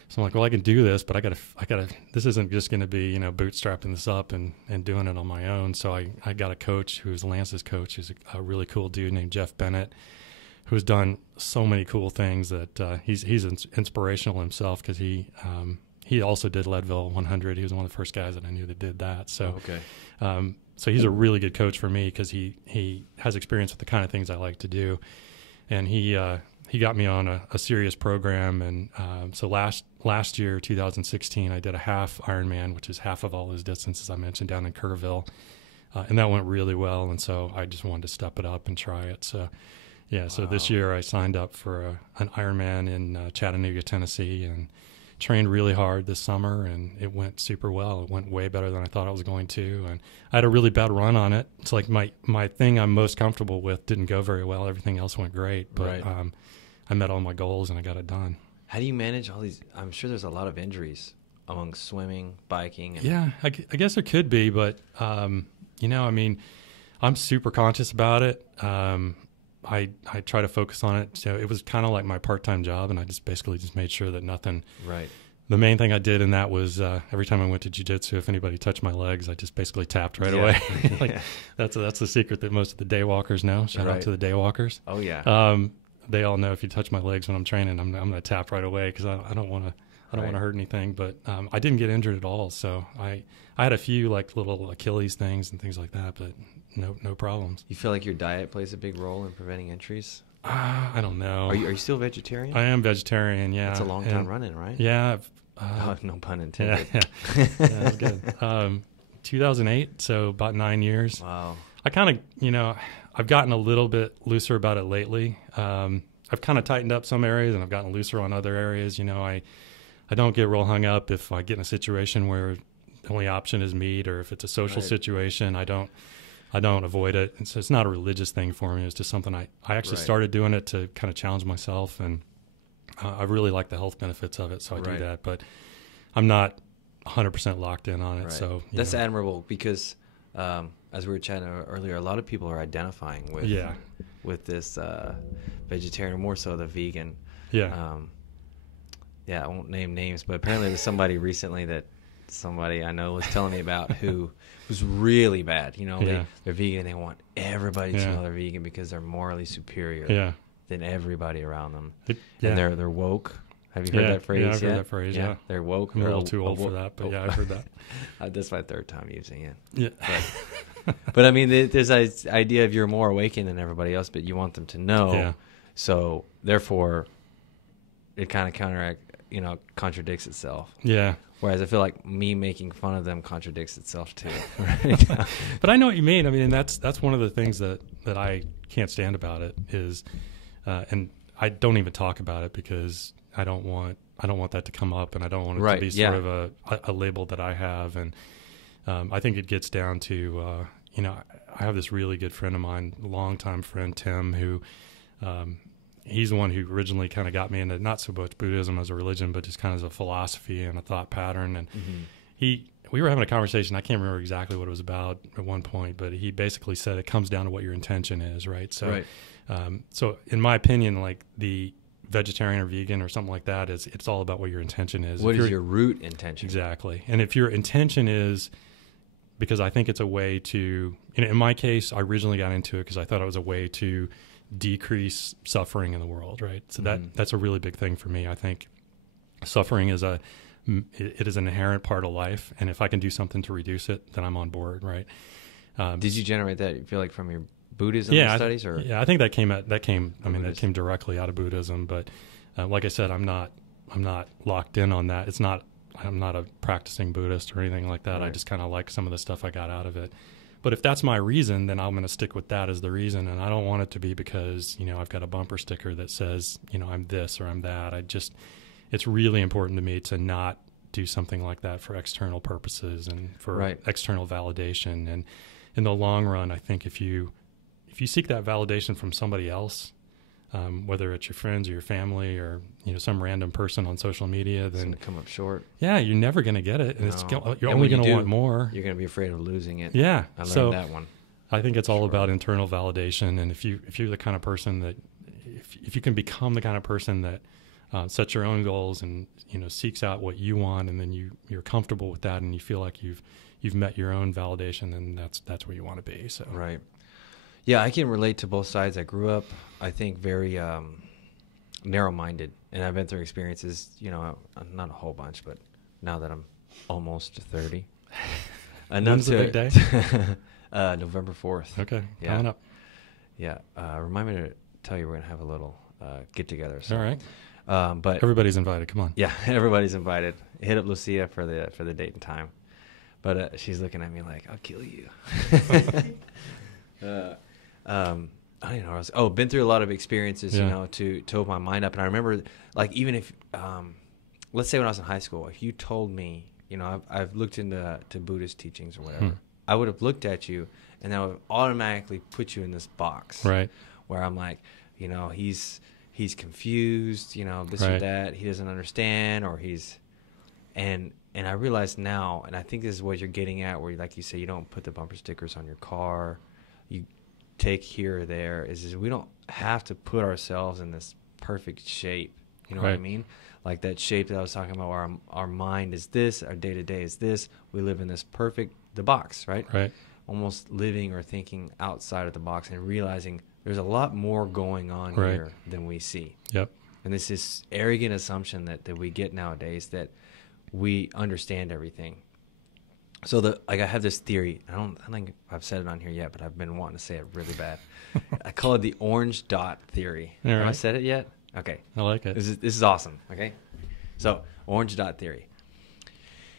so I'm like, well, I can do this, but I gotta. This isn't just going to be bootstrapping this up and doing it on my own. So I got a coach who's Lance's coach, who's a really cool dude named Jeff Bennett, who's done so many cool things that he's inspirational himself because he also did Leadville 100. He was one of the first guys that I knew that did that. So So he's a really good coach for me because he has experience with the kind of things I like to do. And he got me on a serious program. And so last year, 2016, I did a half Ironman, which is half of all those distances I mentioned down in Kerrville. And that went really well. And so I just wanted to step it up and try it. So, so this year I signed up for an Ironman in Chattanooga, Tennessee, and trained really hard this summer, and it went super well. It went way better than I thought it was going to, and I had a really bad run on it. It's like my thing I'm most comfortable with didn't go very well. Everything else went great, but I met all my goals and I got it done. How do you manage all these? I'm sure there's a lot of injuries among swimming, biking. Yeah, I guess there could be, but I mean, I'm super conscious about it. I try to focus on it. So it was kind of like my part-time job, and I just basically made sure that nothing. Right. The main thing I did in that was every time I went to jiu-jitsu, if anybody touched my legs, I just basically tapped right away. That's the secret that most of the day walkers know. Shout out to the day walkers. Oh yeah. They all know if you touch my legs when I'm training, I'm going to tap right away because I don't want to hurt anything. But I didn't get injured at all, so I had a few like little Achilles things and things like that, but no problems. You feel like your diet plays a big role in preventing injuries? I don't know. Are you still vegetarian? I am vegetarian, yeah. It's a long time running, right? Yeah. No pun intended. Yeah, that's good. 2008, so about 9 years. Wow. I kind of, I've gotten a little bit looser about it lately. I've kind of tightened up some areas, and I've gotten looser on other areas. I don't get real hung up if I get in a situation where the only option is meat, or if it's a social situation, I don't avoid it. And so it's not a religious thing for me. It's just something I actually started doing it to kind of challenge myself, and I really like the health benefits of it, so I do that. But I'm not 100% locked in on it. So that's admirable because as we were chatting earlier, a lot of people are identifying with with this vegetarian, more so the vegan. Yeah. Yeah, I won't name names, but apparently there's somebody recently that somebody I know was telling me about who was really bad. You know, they're vegan and they want everybody to know they're vegan because they're morally superior than everybody around them. And they're woke. Have you heard that phrase? Yeah, I've heard that phrase, yeah. They're woke. I'm a little too old for that, but yeah, I've heard that. That's my third time using it. Yeah. But I mean, there's this idea of you're more awakened than everybody else, but you want them to know. Yeah. So therefore, it kind of contradicts itself. Yeah. Whereas I feel like me making fun of them contradicts itself too. Right? But I know what you mean. I mean, that's one of the things that I can't stand about it is, and I don't even talk about it because I don't want that to come up, and I don't want it to be sort of a label that I have. And I think it gets down to, I have this really good friend of mine, longtime friend, Tim, who he's the one who originally kind of got me into not so much Buddhism as a religion, but just kind of as a philosophy and a thought pattern. And we were having a conversation. I can't remember exactly what it was about at one point, but he basically said it comes down to what your intention is, right? So, so in my opinion, like the vegetarian or vegan or something like that it's all about what your intention is. What is your root intention? Exactly. And if your intention is, because I think it's a way to, in my case, I originally got into it because I thought it was a way to decrease suffering in the world, right? So that's a really big thing for me. I think suffering is it is an inherent part of life, and if I can do something to reduce it, then I'm on board, right? Did you generate that, you feel like, from your Buddhism studies? Or I think that came directly out of Buddhism. But like I said, I'm not locked in on that. I'm not a practicing Buddhist or anything like that. Right. I just kind of like some of the stuff I got out of it. But if that's my reason, then I'm going to stick with that as the reason. And I don't want it to be because, I've got a bumper sticker that says, I'm this or I'm that. It's really important to me to not do something like that for external purposes and for external validation. And in the long run, I think if you seek that validation from somebody else, whether it's your friends or your family or some random person on social media, then it's gonna come up short. Yeah, you're never going to get it, and you're only going to want more. You're going to be afraid of losing it. Yeah, I learned that one. I think it's all about internal validation, and if you're the kind of person that, if you can become the kind of person that sets your own goals and seeks out what you want, and then you're comfortable with that, and you feel like you've met your own validation, then that's where you want to be. So right. Yeah, I can relate to both sides. I grew up, I think, very narrow-minded, and I've been through experiences, not a whole bunch, but now that I'm almost 30. When's the big day? November 4th. Okay, coming up. Yeah, remind me to tell you we're going to have a little get-together. So. All right. But everybody's invited. Come on. Yeah, everybody's invited. Hit up Lucia for the date and time. But she's looking at me like, I'll kill you. I don't know. Been through a lot of experiences, to open my mind up. And I remember, like, even if, let's say when I was in high school, if you told me, I've looked into Buddhist teachings or whatever, I would have looked at you and I would automatically put you in this box, right? Where I'm like, he's confused, this or that, he doesn't understand, or and I realize now, and I think this is what you're getting at, where, like you say, you don't put the bumper stickers on your car. You take here or there is we don't have to put ourselves in this perfect shape. You know what I mean? Like that shape that I was talking about, where our mind is this, our day to day is this. We live in this the box, right? Right. Almost living or thinking outside of the box and realizing there's a lot more going on here than we see. Yep. And this is arrogant assumption that we get nowadays that we understand everything. So I have this theory. I don't think I've said it on here yet, but I've been wanting to say it really bad. I call it the orange dot theory. All right. Have I said it yet? Okay. I like it. This is awesome. Okay. So orange dot theory.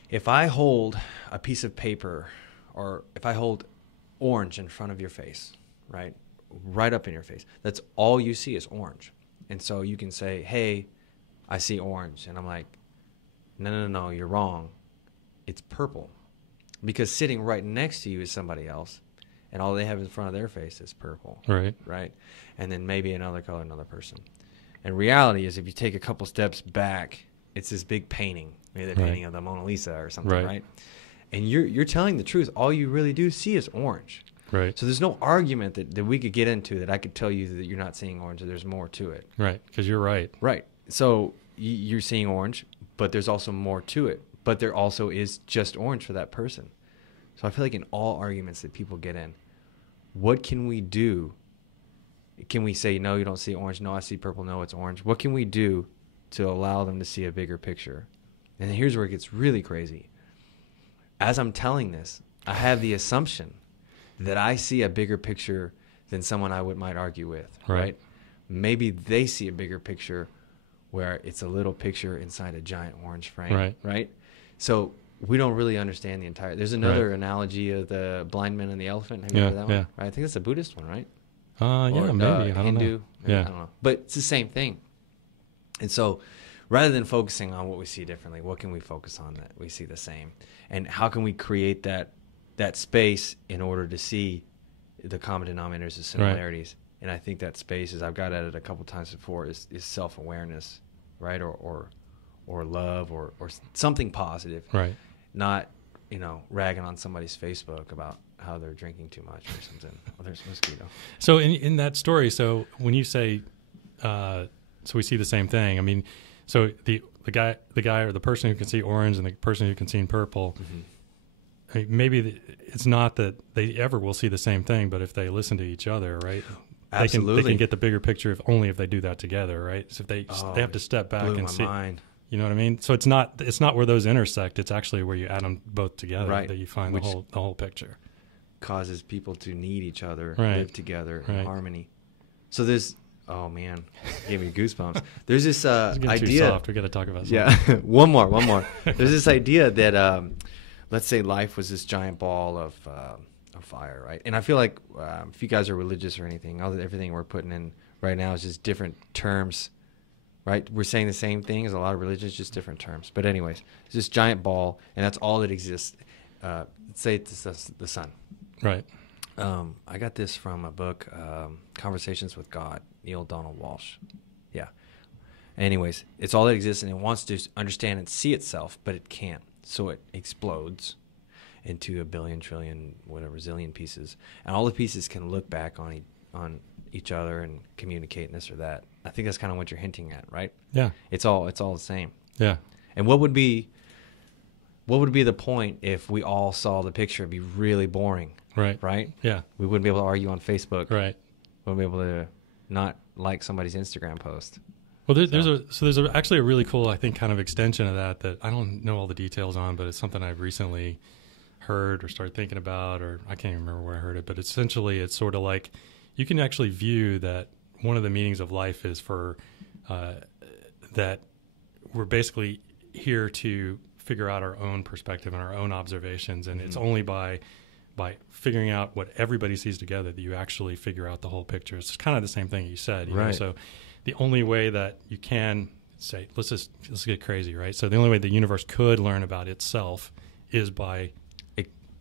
If I hold a piece of paper, or if I hold orange in front of your face, right up in your face, that's all you see is orange. And so you can say, hey, I see orange. And I'm like, no, you're wrong. It's purple. Because sitting right next to you is somebody else, and all they have in front of their face is purple. Right? And then maybe another color, another person. And reality is, if you take a couple steps back, it's this big painting, maybe the painting of the Mona Lisa or something, right? And you're telling the truth. All you really do see is orange. Right. So there's no argument that we could get into that I could tell you that you're not seeing orange, or there's more to it. Right, because you're right. Right. So you're seeing orange, but there's also more to it. But there also is just orange for that person. So I feel like in all arguments that people get in, what can we do? Can we say, no, you don't see orange? No, I see purple. No, it's orange. What can we do to allow them to see a bigger picture? And here's where it gets really crazy. As I'm telling this, I have the assumption that I see a bigger picture than someone I might argue with, right? Maybe they see a bigger picture where it's a little picture inside a giant orange frame, right? So we don't really understand the entire. There's another analogy of the blind man and the elephant. Have you heard that one? Right? I think that's a Buddhist one, right? Yeah, maybe. I don't Hindu. know. Yeah. I don't know. But it's the same thing. And so rather than focusing on what we see differently, what can we focus on that we see the same? And how can we create that space in order to see the common denominators, the similarities? And I think that space, as I've got at it a couple times before, is self-awareness, right? Or love or something positive. Right. Not, ragging on somebody's Facebook about how they're drinking too much or something. Oh, there's a mosquito. So in that story, so when you say, so we see the same thing, I mean, so the guy or the person who can see orange and the person who can see purple, I mean, maybe it's not that they ever will see the same thing, but if they listen to each other, right? Absolutely. They can get the bigger picture if they do that together, right? So if they have to step back and see. Mind. You know what I mean? So it's not where those intersect. It's actually where you add them both together that you find the whole picture. Causes people to need each other, Right. live together in harmony. So there's, oh man, gave me goosebumps. There's this idea. Too soft. We got to talk about something. Yeah, one more. There's this idea that let's say life was this giant ball of fire, right? And I feel like if you guys are religious or anything, everything we're putting in right now is just different terms. Right, we're saying the same thing as a lot of religions, just different terms. But anyways, it's this giant ball, and that's all that exists. Say it's the sun. Right. I got this from a book, Conversations with God, Neil Donald Walsh. Yeah. Anyways, it's all that exists, and it wants to understand and see itself, but it can't. So it explodes into a billion, trillion, whatever, zillion pieces, and all the pieces can look back on each other and communicate and this or that. I think that's kind of what you're hinting at, right? Yeah. It's all the same. Yeah. And what would be the point if we all saw the picture? It'd be really boring. Right. Right? Yeah. We wouldn't be able to argue on Facebook. Right. We wouldn't be able to not like somebody's Instagram post. Well, there's actually a really cool, I think, kind of extension of that I don't know all the details on, but it's something I've recently heard or started thinking about, or I can't even remember where I heard it, but essentially it's sort of like you can actually view that one of the meanings of life is for that we're basically here to figure out our own perspective and our own observations, and it's only by figuring out what everybody sees together that you actually figure out the whole picture. It's kind of the same thing you said, you know? So the only way that you can say, let's get crazy, right? So the only way the universe could learn about itself is by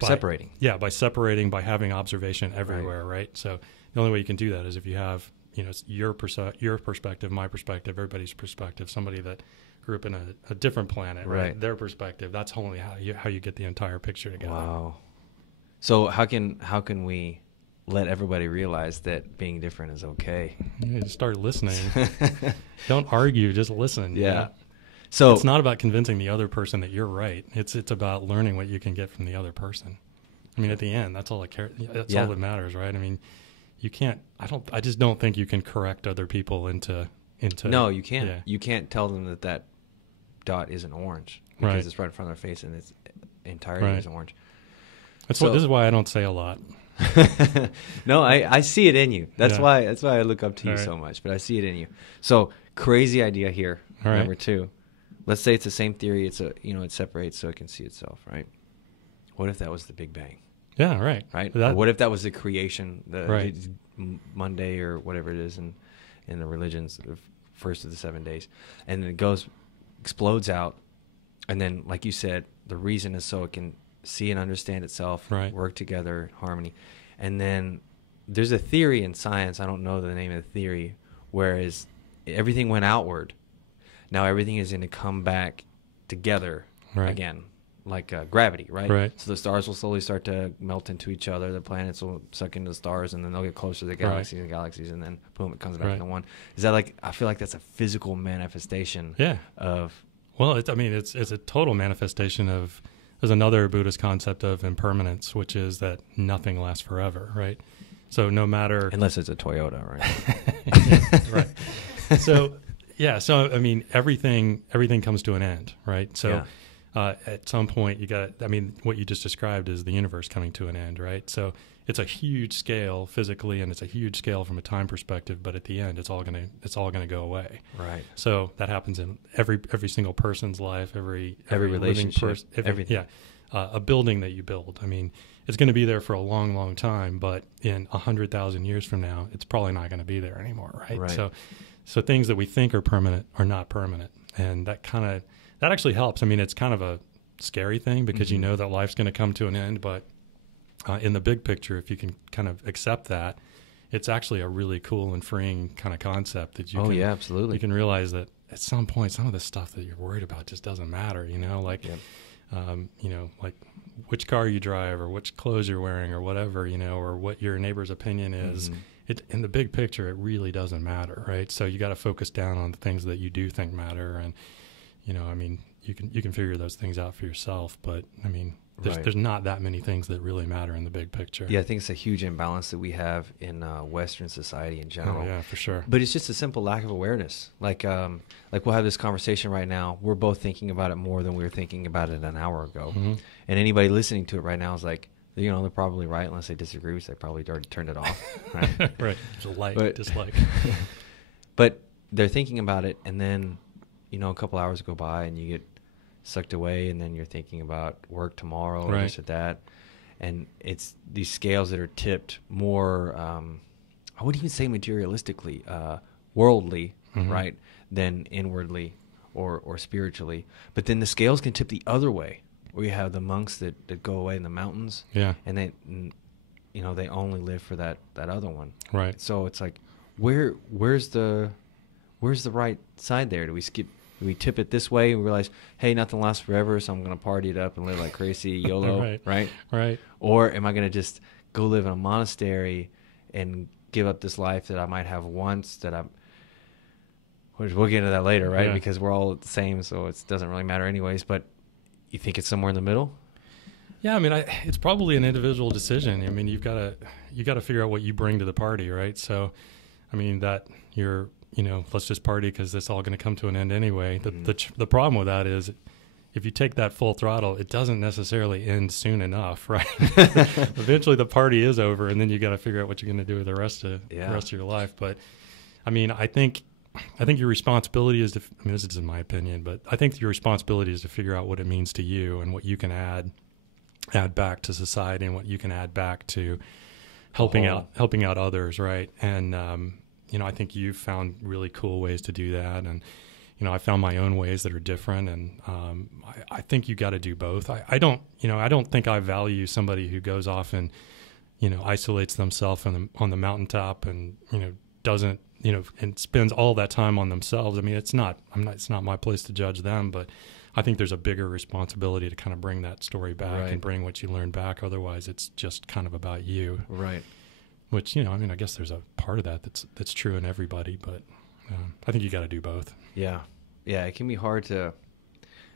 separating. Yeah, by separating, by having observation everywhere, right? So the only way you can do that is if you have, it's your perspective, my perspective, everybody's perspective, somebody that grew up in a different planet, right? Their perspective. That's only how you get the entire picture together. Wow. So how can we let everybody realize that being different is okay? You just start listening. Don't argue, just listen. Yeah. You know? So it's not about convincing the other person that you're right. It's about learning what you can get from the other person. I mean, at the end, that's all that all that matters, right? I mean, you can't. I just don't think you can correct other people into. No, you can't. Yeah. You can't tell them that dot isn't orange because it's right in front of their face and its entirety is orange. This is why I don't say a lot. No, I see it in you. That's why I look up to you so much. But I see it in you. So crazy idea here. Number 2. Let's say it's the same theory. It's it separates so it can see itself, right? What if that was the Big Bang? Yeah, right. Right. Or what if that was the creation, the Monday or whatever it is in the religions, the first of the 7 days, and then it explodes out, and then like you said, the reason is so it can see and understand itself, work together, harmony, and then there's a theory in science. I don't know the name of the theory, whereas everything went outward. Now everything is going to come back together again, gravity, right? Right. So the stars will slowly start to melt into each other. The planets will suck into the stars, and then they'll get closer to the galaxies and galaxies, and then boom, it comes back into one. Is that I feel like that's a physical manifestation of... Well, it's a total manifestation of... There's another Buddhist concept of impermanence, which is that nothing lasts forever, right? So no matter... Unless it's a Toyota, right? Right. So I mean, everything comes to an end, right? So at some point what you just described is the universe coming to an end, right? So it's a huge scale physically, and it's a huge scale from a time perspective, but at the end, it's all gonna go away. Right. So that happens in every single person's life, every relationship, everything. A building that you build. I mean, it's going to be there for a long, long time, but in 100,000 years from now, it's probably not going to be there anymore, right? So things that we think are permanent are not permanent, and that actually helps. I mean, it's kind of a scary thing because you know that life's going to come to an end, but in the big picture, if you can kind of accept that, it's actually a really cool and freeing kind of concept that you absolutely. You can realize that at some point, some of the stuff that you're worried about just doesn't matter, you know, like which car you drive or which clothes you're wearing or whatever, you know, or what your neighbor's opinion is. In the big picture, it really doesn't matter, right? So you got to focus down on the things that you do think matter, and you know, I mean, you can figure those things out for yourself, but I mean, there's not that many things that really matter in the big picture. Yeah, I think it's a huge imbalance that we have in Western society in general. Oh, yeah, for sure. But it's just a simple lack of awareness. Like we'll have this conversation right now. We're both thinking about it more than we were thinking about it an hour ago. And anybody listening to it right now is like, you know, they're probably right unless they disagree, which they probably already turned it off. Right. Right. It's dislike. But they're thinking about it, and then, you know, a couple hours go by and you get sucked away, and then you're thinking about work tomorrow or this or that. And it's these scales that are tipped more, I wouldn't even say materialistically, worldly, right, than inwardly or spiritually. But then the scales can tip the other way, where you have the monks that go away in the mountains, and they, you know, they only live for that other one. Right. So it's like, where's the right side there? Do we tip it this way and realize, hey, nothing lasts forever, so I'm going to party it up and live like crazy, YOLO, right? Or am I going to just go live in a monastery and give up this life that I might have once which we'll get into that later, right? Yeah. Because we're all the same, so it doesn't really matter anyways. But you think it's somewhere in the middle? Yeah, I mean, it's probably an individual decision. I mean, you got to figure out what you bring to the party, right? So, I mean, that you're, you know, let's just party because it's all going to come to an end anyway. The problem with that is, if you take that full throttle, it doesn't necessarily end soon enough, right? Eventually, the party is over, and then you got to figure out what you're going to do with the rest of your life. But I mean, I think your responsibility is to. I mean, this is in my opinion, but I think your responsibility is to figure out what it means to you and what you can add back to society and what you can add back to helping out others, right? And you know, I think you've found really cool ways to do that, and you know, I found my own ways that are different, and I think you got to do both. I don't think I value somebody who goes off and, you know, isolates themselves on the mountaintop and, you know, doesn't, you know, and spends all that time on themselves. I mean, it's not my place to judge them, but I think there's a bigger responsibility to kind of bring that story back and bring what you learned back. Otherwise, it's just kind of about you, right? Which, you know, I mean, I guess there's a part of that that's true in everybody, but I think you got to do both. Yeah. It can be hard to.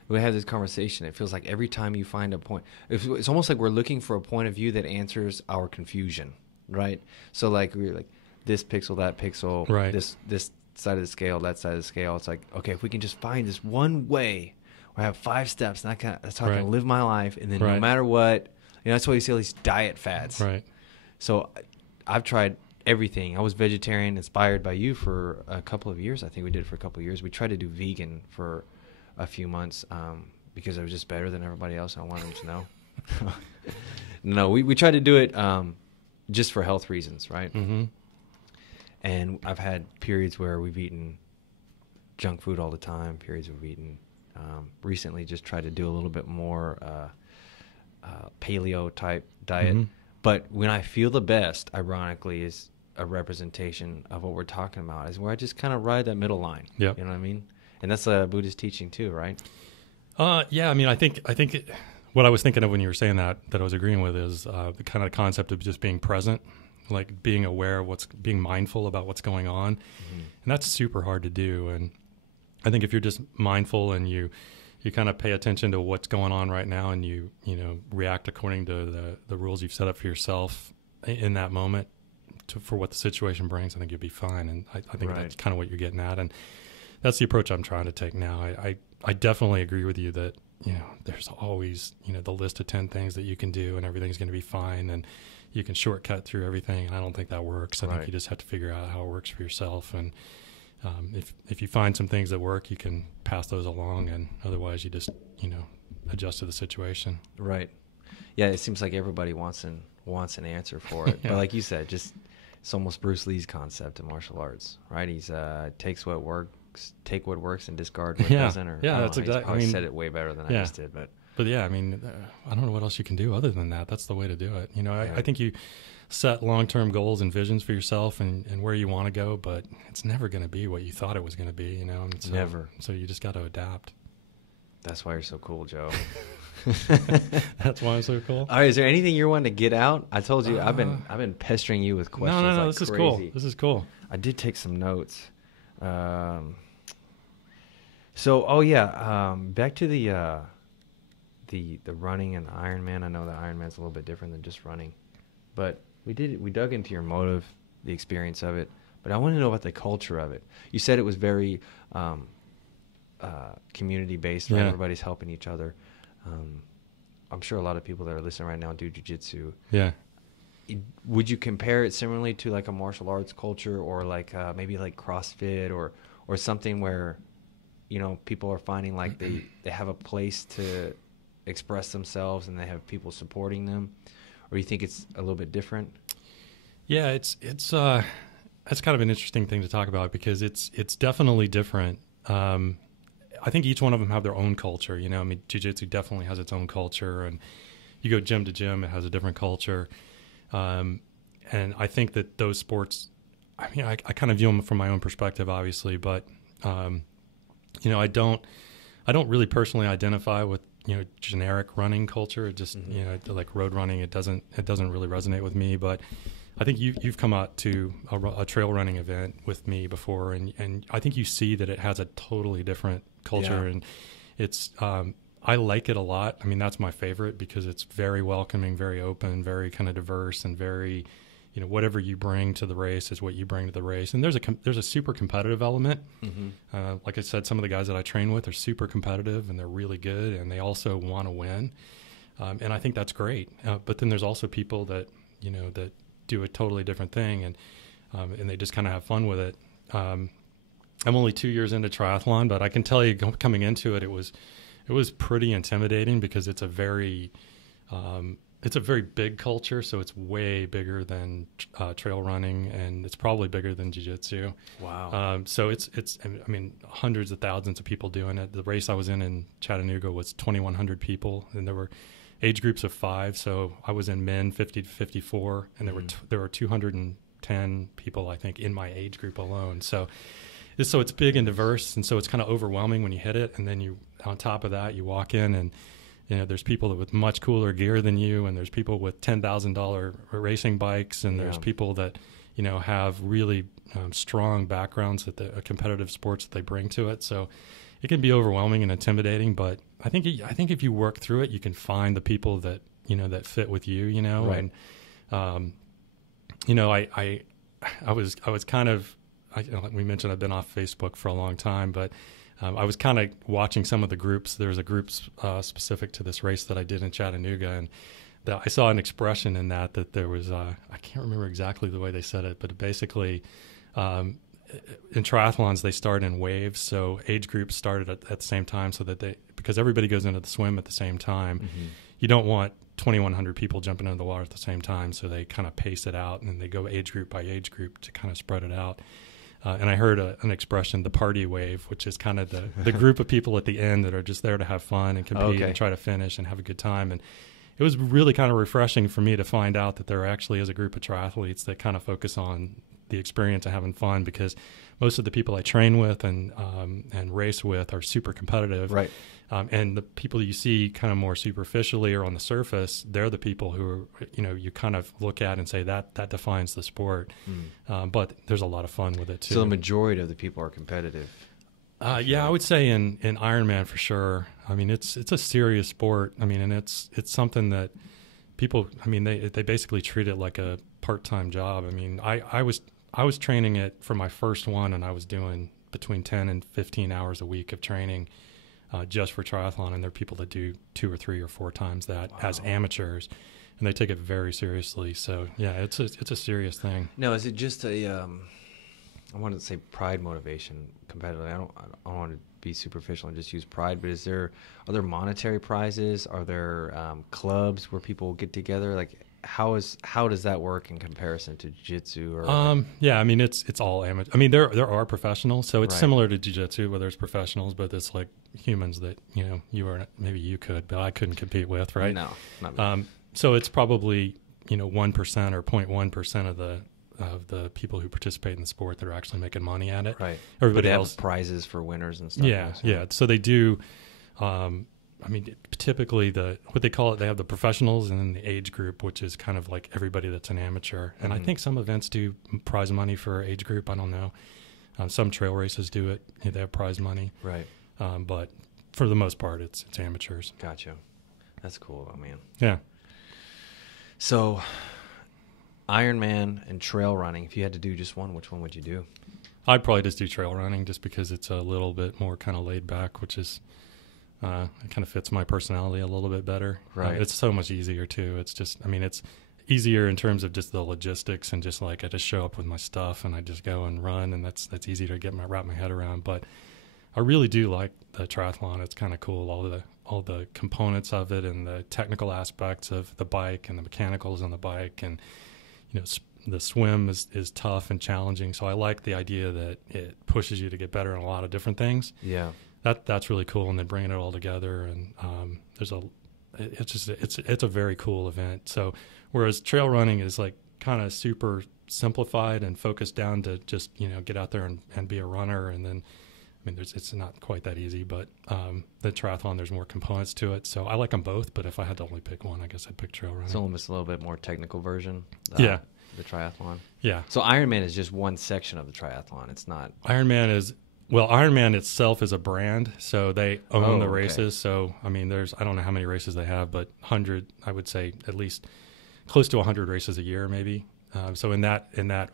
We have this conversation. It feels like every time you find a point, it's almost like we're looking for a point of view that answers our confusion, right? So like we're like this pixel, that pixel, right. This side of the scale, that side of the scale. It's like, okay, if we can just find this one way, or have 5 steps, and that's how I can live my life, and then no matter what, you know, that's why you see all these diet fads. Right. So I've tried everything. I was vegetarian, inspired by you, for a couple of years. I think we did it for a couple of years. We tried to do vegan for a few months because I was just better than everybody else. I wanted them to know. No, we tried to do it just for health reasons, right? Mm-hmm. And I've had periods where we've eaten junk food all the time, periods we've eaten. Recently just tried to do a little bit more paleo type diet. Mm-hmm. But when I feel the best, ironically, is a representation of what we're talking about, is where I just kind of ride that middle line. Yep. You know what I mean? And that's a Buddhist teaching too, right? Yeah. I mean, I think what I was thinking of when you were saying that I was agreeing with is the kind of concept of just being present, like being aware of being mindful about what's going on. Mm-hmm. And that's super hard to do. And I think if you're just mindful and you kind of pay attention to what's going on right now and you react according to the rules you've set up for yourself in that moment for what the situation brings, I think you'll be fine. And I think that's kind of what you're getting at. And that's the approach I'm trying to take now. I definitely agree with you that, there's always, the list of 10 things that you can do and everything's going to be fine and you can shortcut through everything. And I don't think that works. I think you just have to figure out how it works for yourself. And if you find some things that work, you can pass those along, and otherwise you just, adjust to the situation. Right. Yeah. It seems like everybody wants an answer for it. But like you said, it's almost Bruce Lee's concept in martial arts, right? He's take what works and discard what doesn't. Or, that's exactly. I said it way better than I just did, but yeah, I mean, I don't know what else you can do other than that. That's the way to do it. I think you set long-term goals and visions for yourself and where you want to go, but it's never going to be what you thought it was going to be. Never. So you just got to adapt. That's why you're so cool, Joe. That's why I'm so cool. All right, is there anything you're wanting to get out? I told you I've been pestering you with questions. No, like this crazy. is cool. This is cool. I did take some notes. Back to the running and the Ironman. I know the Ironman's a little bit different than just running, but we dug into your motive, the experience of it. But I want to know about the culture of it. You said it was very community based, right? Everybody's helping each other. I'm sure a lot of people that are listening right now do jiu-jitsu. Yeah. Would you compare it similarly to like a martial arts culture, or like maybe like CrossFit or something where, people are finding like they have a place to express themselves and they have people supporting them? Or you think it's a little bit different? Yeah, it's that's kind of an interesting thing to talk about because it's definitely different. I think each one of them have their own culture. I mean, jiu-jitsu definitely has its own culture, and you go gym to gym, it has a different culture. And I think that those sports, I mean, I kind of view them from my own perspective, obviously, but, I don't really personally identify with, generic running culture. It just, like road running, it doesn't really resonate with me, but I think you've come out to a trail running event with me before, and I think you see that it has a totally different culture, and it's I like it a lot. I mean, that's my favorite because it's very welcoming, very open, very kind of diverse, and very, whatever you bring to the race is what you bring to the race. And there's a super competitive element. Mm-hmm. Like I said, some of the guys that I train with are super competitive and they're really good, and they also want to win. And I think that's great. But then there's also people that, that do a totally different thing, and they just kind of have fun with it. I'm only 2 years into triathlon, but I can tell you coming into it, it was pretty intimidating because it's a very big culture. So it's way bigger than trail running, and it's probably bigger than jiu-jitsu. Wow. So it's I mean, hundreds of thousands of people doing it. The race I was in Chattanooga was 2,100 people, and there were age groups of 5. So I was in men 50 to 54, and there were 210 people, I think, in my age group alone. So it's big and diverse, and so it's kind of overwhelming when you hit it. And then on top of that, you walk in and, there's people with much cooler gear than you, and there's people with $10,000 racing bikes, and there's people that, have really strong backgrounds at competitive sports that they bring to it. So it can be overwhelming and intimidating, but I think if you work through it, you can find the people that, that fit with you, Right. And, I was kind of, like we mentioned, I've been off Facebook for a long time, but I was kind of watching some of the groups. There was a group specific to this race that I did in Chattanooga, and I saw an expression in that there was, I can't remember exactly the way they said it, but basically in triathlons, they start in waves. So age groups started at the same time because everybody goes into the swim at the same time. Mm-hmm. You don't want 2,100 people jumping into the water at the same time. So they kind of pace it out, and they go age group by age group to kind of spread it out. And I heard an expression, the party wave, which is kind of the group of people at the end that are just there to have fun and compete and try to finish and have a good time. And it was really kind of refreshing for me to find out that there actually is a group of triathletes that kind of focus on the experience of having fun, because most of the people I train with and race with are super competitive. Right. And the people you see kind of more superficially or on the surface, they're the people who, you kind of look at and say that defines the sport. But there's a lot of fun with it too. So the majority of the people are competitive. Yeah, I would say in Ironman for sure. I mean, it's a serious sport. I mean, and it's something that people, I mean, they basically treat it like a part-time job. I mean, I was training it for my first one, and I was doing between 10 and 15 hours a week of training just for triathlon, and there are people that do 2 or 3 or 4 times that as amateurs, and they take it very seriously. So yeah, it's a serious thing. Now, is it just I wanted to say pride motivation competitively. I don't want to be superficial and just use pride, but are there monetary prizes? Are there clubs where people get together? Like, how does that work in comparison to jiu-jitsu? Or yeah, I mean it's all amateur. I mean there are professionals, so it's Right. similar to jiu-jitsu where there's professionals, but it's like humans that maybe you could, but I couldn't compete with, right? No, not me. So it's probably 1% or 0.1% of the people who participate in the sport that are actually making money at it. Right. Everybody but they else have prizes for winners and stuff. Yeah, yeah. So they do. I mean, typically what they call it, they have the professionals and then the age group, which is kind of like everybody that's an amateur. And I think some events do prize money for age group. I don't know. Some trail races do it. They have prize money. Right. But for the most part, it's amateurs. Gotcha. That's cool, though, man. Yeah. So, Ironman and trail running, if you had to do just one, which one would you do? I'd probably just do trail running just because it's a little bit more kind of laid back, which is it kind of fits my personality a little bit better. Right. It's so much easier too. It's just, I mean, it's easier in terms of just the logistics and just like I just show up with my stuff and I just go and run, and that's easy to wrap my head around. But I really do like the triathlon. It's kind of cool, all the components of it and the technical aspects of the bike and the mechanicals on the bike, and the swim is tough and challenging. So I like the idea that it pushes you to get better in a lot of different things. Yeah. That's really cool. And then bringing it all together, and it's a very cool event. So whereas trail running is like kind of super simplified and focused down to just, get out there and be a runner. And then, I mean, it's not quite that easy, but the triathlon, there's more components to it. So I like them both, but if I had to only pick one, I guess I'd pick trail running. It's almost a little bit more technical version. Yeah. The triathlon. Yeah. So Ironman is just one section of the triathlon. It's not. Ironman itself is a brand, so they own the races. Okay. So, I mean, I don't know how many races they have, but 100, I would say at least close to 100 races a year, maybe. So in that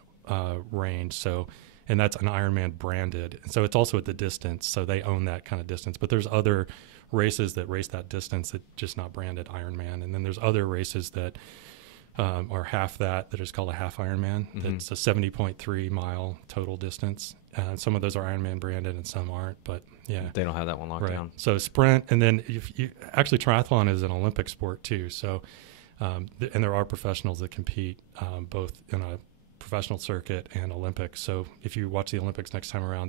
range. So, and that's an Ironman branded. And so it's also at the distance. So they own that kind of distance, but there's other races that race that distance that just not branded Ironman. And then there's other races that or half that is called a half Ironman. That's a 70.3 mile total distance. Some of those are Ironman branded and some aren't, but yeah. They don't have that one locked down. So sprint, and then actually triathlon is an Olympic sport too. So, and there are professionals that compete both in a professional circuit and Olympics. So if you watch the Olympics next time around,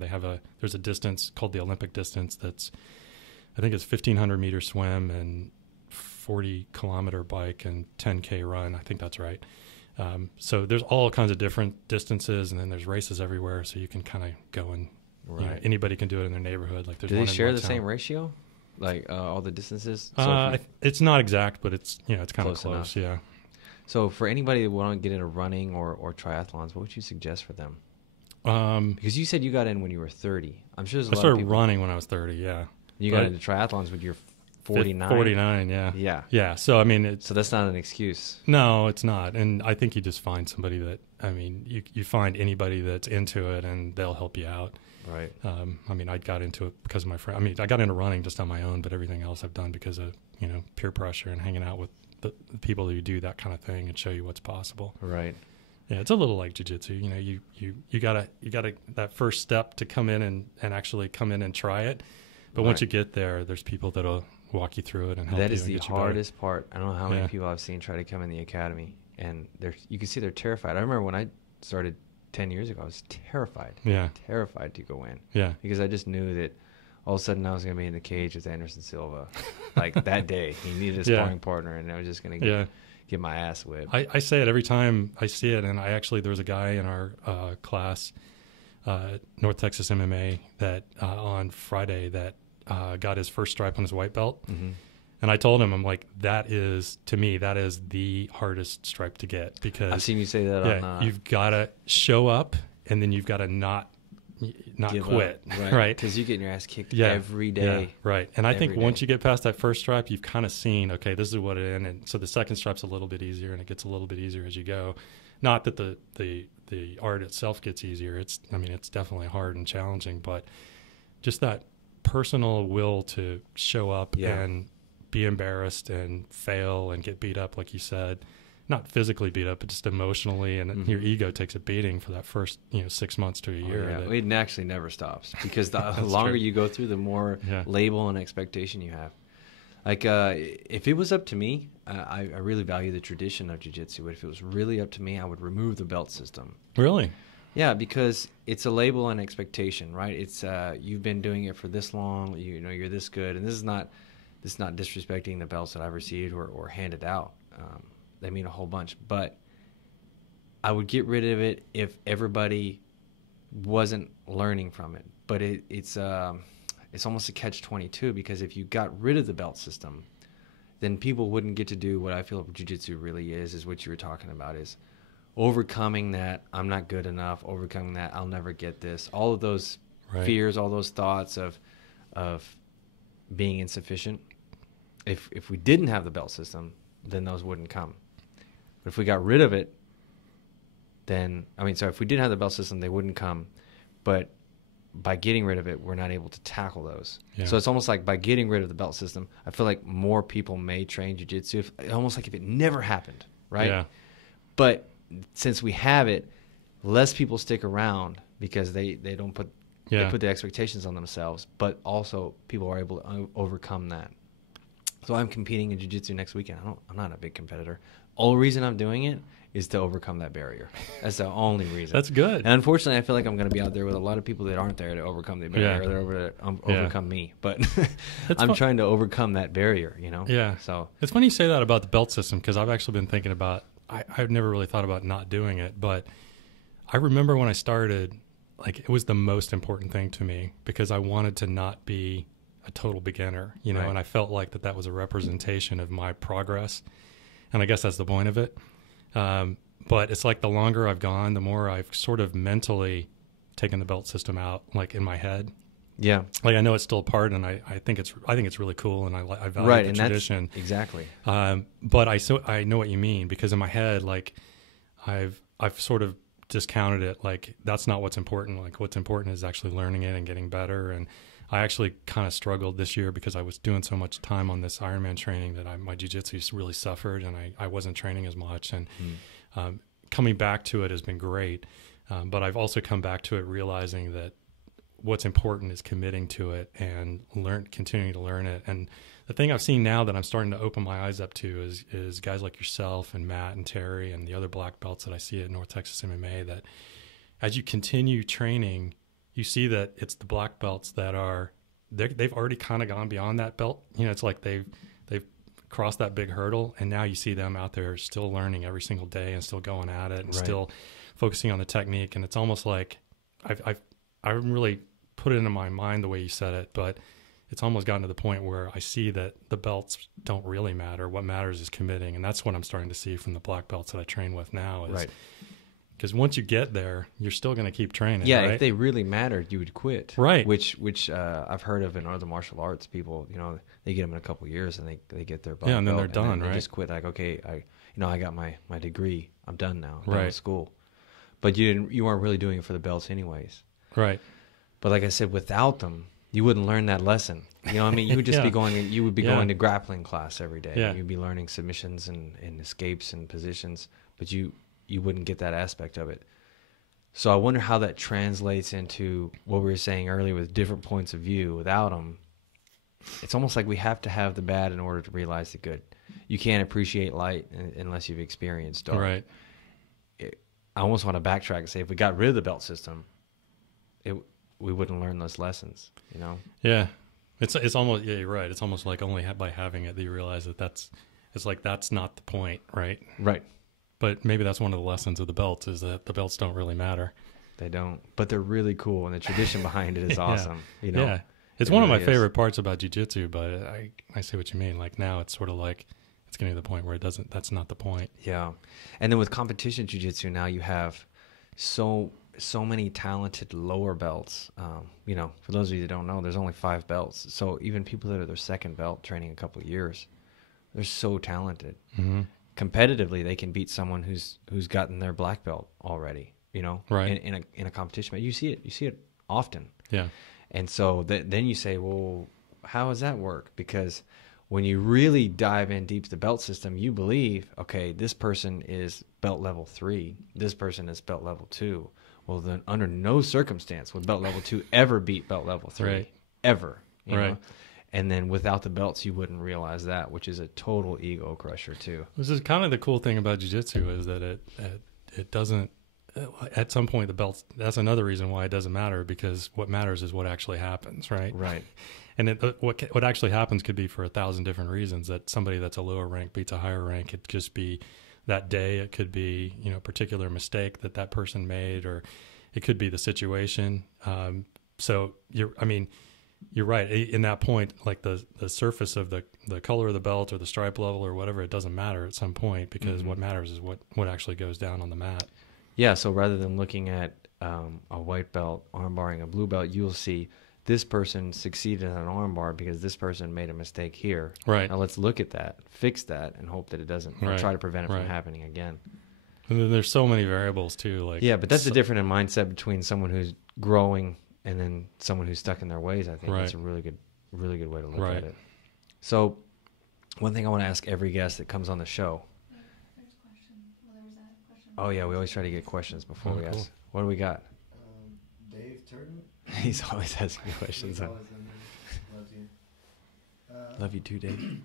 there's a distance called the Olympic distance I think it's 1,500 meter swim and 40-kilometer bike and 10K run. I think that's right. So there's all kinds of different distances, and then there's races everywhere. So you can kind of go and anybody can do it in their neighborhood. Like, there's do they one share in the town. same ratio, like all the distances? It's not exact, but it's it's kind of close close. Yeah. So for anybody that want to get into running or triathlons, what would you suggest for them? Because you said you got in when you were 30. I'm sure there's a lot of started people. running when I was 30. Yeah. You got into triathlons when you're 49. 49. Yeah. Yeah. Yeah. So I mean, so that's not an excuse. No, it's not. And I think you just find somebody that, I mean, you find anybody that's into it and they'll help you out. Right. I mean, I got into it because of my friend. I mean, I got into running just on my own, but everything else I've done because of, peer pressure and hanging out with the people who do that kind of thing and show you what's possible. Right. Yeah. It's a little like jiu-jitsu. You gotta that first step to come in and actually come in and try it. But once you get there, there's people that'll walk you through it and help you. That is the hardest part. I don't know how many Yeah. people I've seen try to come in the academy, and you can see they're terrified. I remember when I started 10 years ago, I was terrified. Yeah. Terrified to go in. Yeah. Because I just knew that all of a sudden I was going to be in the cage with Anderson Silva. Like that day, he needed a sparring partner, and I was just going to get my ass whipped. I say it every time I see it. And there was a guy in our class, North Texas MMA, that on Friday that got his first stripe on his white belt. Mm-hmm. And I told him, I'm like, to me, that is the hardest stripe to get, because I've seen you say that on you've got to show up, and then you've got to not quit, right? Because you're getting your ass kicked every day. Yeah, right. And I think once you get past that first stripe, you've kind of seen, okay, this is what it is. And so the second stripe's a little bit easier, and it gets a little bit easier as you go. Not that the art itself gets easier. It's definitely hard and challenging, but just that personal will to show up and be embarrassed and fail and get beat up, like you said, not physically beat up, but just emotionally, and your ego takes a beating for that first 6 months to a year. It actually never stops, because the longer you go through, the more label and expectation you have. Like if it was up to me, I really value the tradition of jiu-jitsu, but if it was really up to me, I would remove the belt system. Really? Yeah, because it's a label and expectation, right? It's you've been doing it for this long, you're this good, and this is not disrespecting the belts that I've received or handed out. They mean a whole bunch, but I would get rid of it if everybody wasn't learning from it. But it's almost a catch-22, because if you got rid of the belt system, then people wouldn't get to do what I feel jiu-jitsu really is what you were talking about, is overcoming that I'm not good enough, overcoming that I'll never get this, all of those fears, all those thoughts of being insufficient. If we didn't have the belt system, then those wouldn't come. But if we got rid of it, if we didn't have the belt system, they wouldn't come. But by getting rid of it, we're not able to tackle those. Yeah. So it's almost like by getting rid of the belt system, I feel like more people may train jiu-jitsu, almost like if it never happened, right? Yeah. But since we have it, less people stick around, because they don't put they put the expectations on themselves, but also people are able to overcome that. So I'm competing in jiu-jitsu next weekend. I'm not a big competitor. Only reason I'm doing it is to overcome that barrier. That's the only reason. That's good. And unfortunately, I feel like I'm going to be out there with a lot of people that aren't there to overcome the barrier. Yeah. They're over to overcome me. But I'm trying to overcome that barrier, Yeah. So it's funny you say that about the belt system, because I've actually been thinking about, I've never really thought about not doing it. But I remember when I started, like, it was the most important thing to me, because I wanted to not be a total beginner, right. And I felt like that was a representation of my progress. And I guess that's the point of it. But it's like the longer I've gone, the more I've sort of mentally taken the belt system out, like in my head. Yeah. Like I know it's still a part, and I think it's really cool, and I value the tradition. Exactly. But I know what you mean, because in my head, like I've sort of discounted it. Like that's not what's important. Like what's important is actually learning it and getting better. And I actually kind of struggled this year, because I was doing so much time on this Ironman training that my jiu-jitsu really suffered, and I wasn't training as much. And coming back to it has been great. But I've also come back to it realizing that what's important is committing to it and continuing to learn it. And the thing I've seen now that I'm starting to open my eyes up to is guys like yourself and Matt and Terry and the other black belts that I see at North Texas MMA, that as you continue training, you see that it's the black belts that they've already kind of gone beyond that belt. It's like they've crossed that big hurdle, and now you see them out there still learning every single day and still going at it and still focusing on the technique. And it's almost like I haven't really put it into my mind the way you said it, but it's almost gotten to the point where I see that the belts don't really matter. What matters is committing, and that's what I'm starting to see from the black belts that I train with now. Is because once you get there, you're still going to keep training. Yeah, right? If they really mattered, you would quit. Right. Which I've heard of in other martial arts. People, they get them in a couple of years and they get their black belt. Yeah, and then they're and done, they right? just quit. Like, okay, I got my degree. I'm done now. I'm done right. with school. But you weren't really doing it for the belts anyways. Right. But like I said, without them, you wouldn't learn that lesson. You know what I mean? You would just be going. You would be going to grappling class every day. Yeah. You'd be learning submissions and escapes and positions, but you wouldn't get that aspect of it. So I wonder how that translates into what we were saying earlier with different points of view. Without them, it's almost like we have to have the bad in order to realize the good. You can't appreciate light unless you've experienced dark. Right. I almost want to backtrack and say if we got rid of the belt system, we wouldn't learn those lessons, Yeah. It's almost, you're right. It's almost like only by having it that you realize that it's like, that's not the point, right? Right. But maybe that's one of the lessons of the belts, is that the belts don't really matter. They don't, but they're really cool, and the tradition behind it is awesome. You know, yeah, it's one of my favorite parts about jiu-jitsu. But I see what you mean. Like, now it's sort of like it's getting to the point where it doesn't. That's not the point. Yeah, and then with competition jiu-jitsu now, you have so many talented lower belts. You know, for those of you that don't know, there's only 5 belts. So even people that are their second belt training a couple of years, they're so talented. Mm-hmm. Competitively, they can beat someone who's gotten their black belt already. You know, right? In a competition, but you see it often. Yeah. And so then you say, well, how does that work? Because when you really dive in deep to the belt system, you believe, okay, this person is belt level 3, this person is belt level 2. Well, then under no circumstance would belt level 2 ever beat belt level 3, right. Ever. You right. know? And then without the belts, you wouldn't realize that, which is a total ego crusher too. This is kind of the cool thing about jiu-jitsu, is that it doesn't. At some point, the belts, that's another reason why it doesn't matter, because what matters is what actually happens, right? Right. And what actually happens could be for 1,000 different reasons. That somebody that's a lower rank beats a higher rank. It could just be that day. It could be, you know, a particular mistake that person made, or it could be the situation. So you're right. In that point, like the surface of the color of the belt or the stripe level or whatever, it doesn't matter at some point, because what matters is what actually goes down on the mat. Yeah, so rather than looking at a white belt armbarring a blue belt, you'll see this person succeeded on an armbar because this person made a mistake here. Right. Now let's look at that, fix that, and hope that it doesn't, or try to prevent it from happening again. And then there's so many variables too. Like, yeah, but that's the difference in mindset between someone who's growing and then someone who's stuck in their ways. I think that's a really good way to look at it. So one thing I want to ask every guest that comes on the show. Oh, yeah, we always try to get questions before we ask. What do we got? Dave Turton? He's always asking questions. Loves you. Love you too, Dave.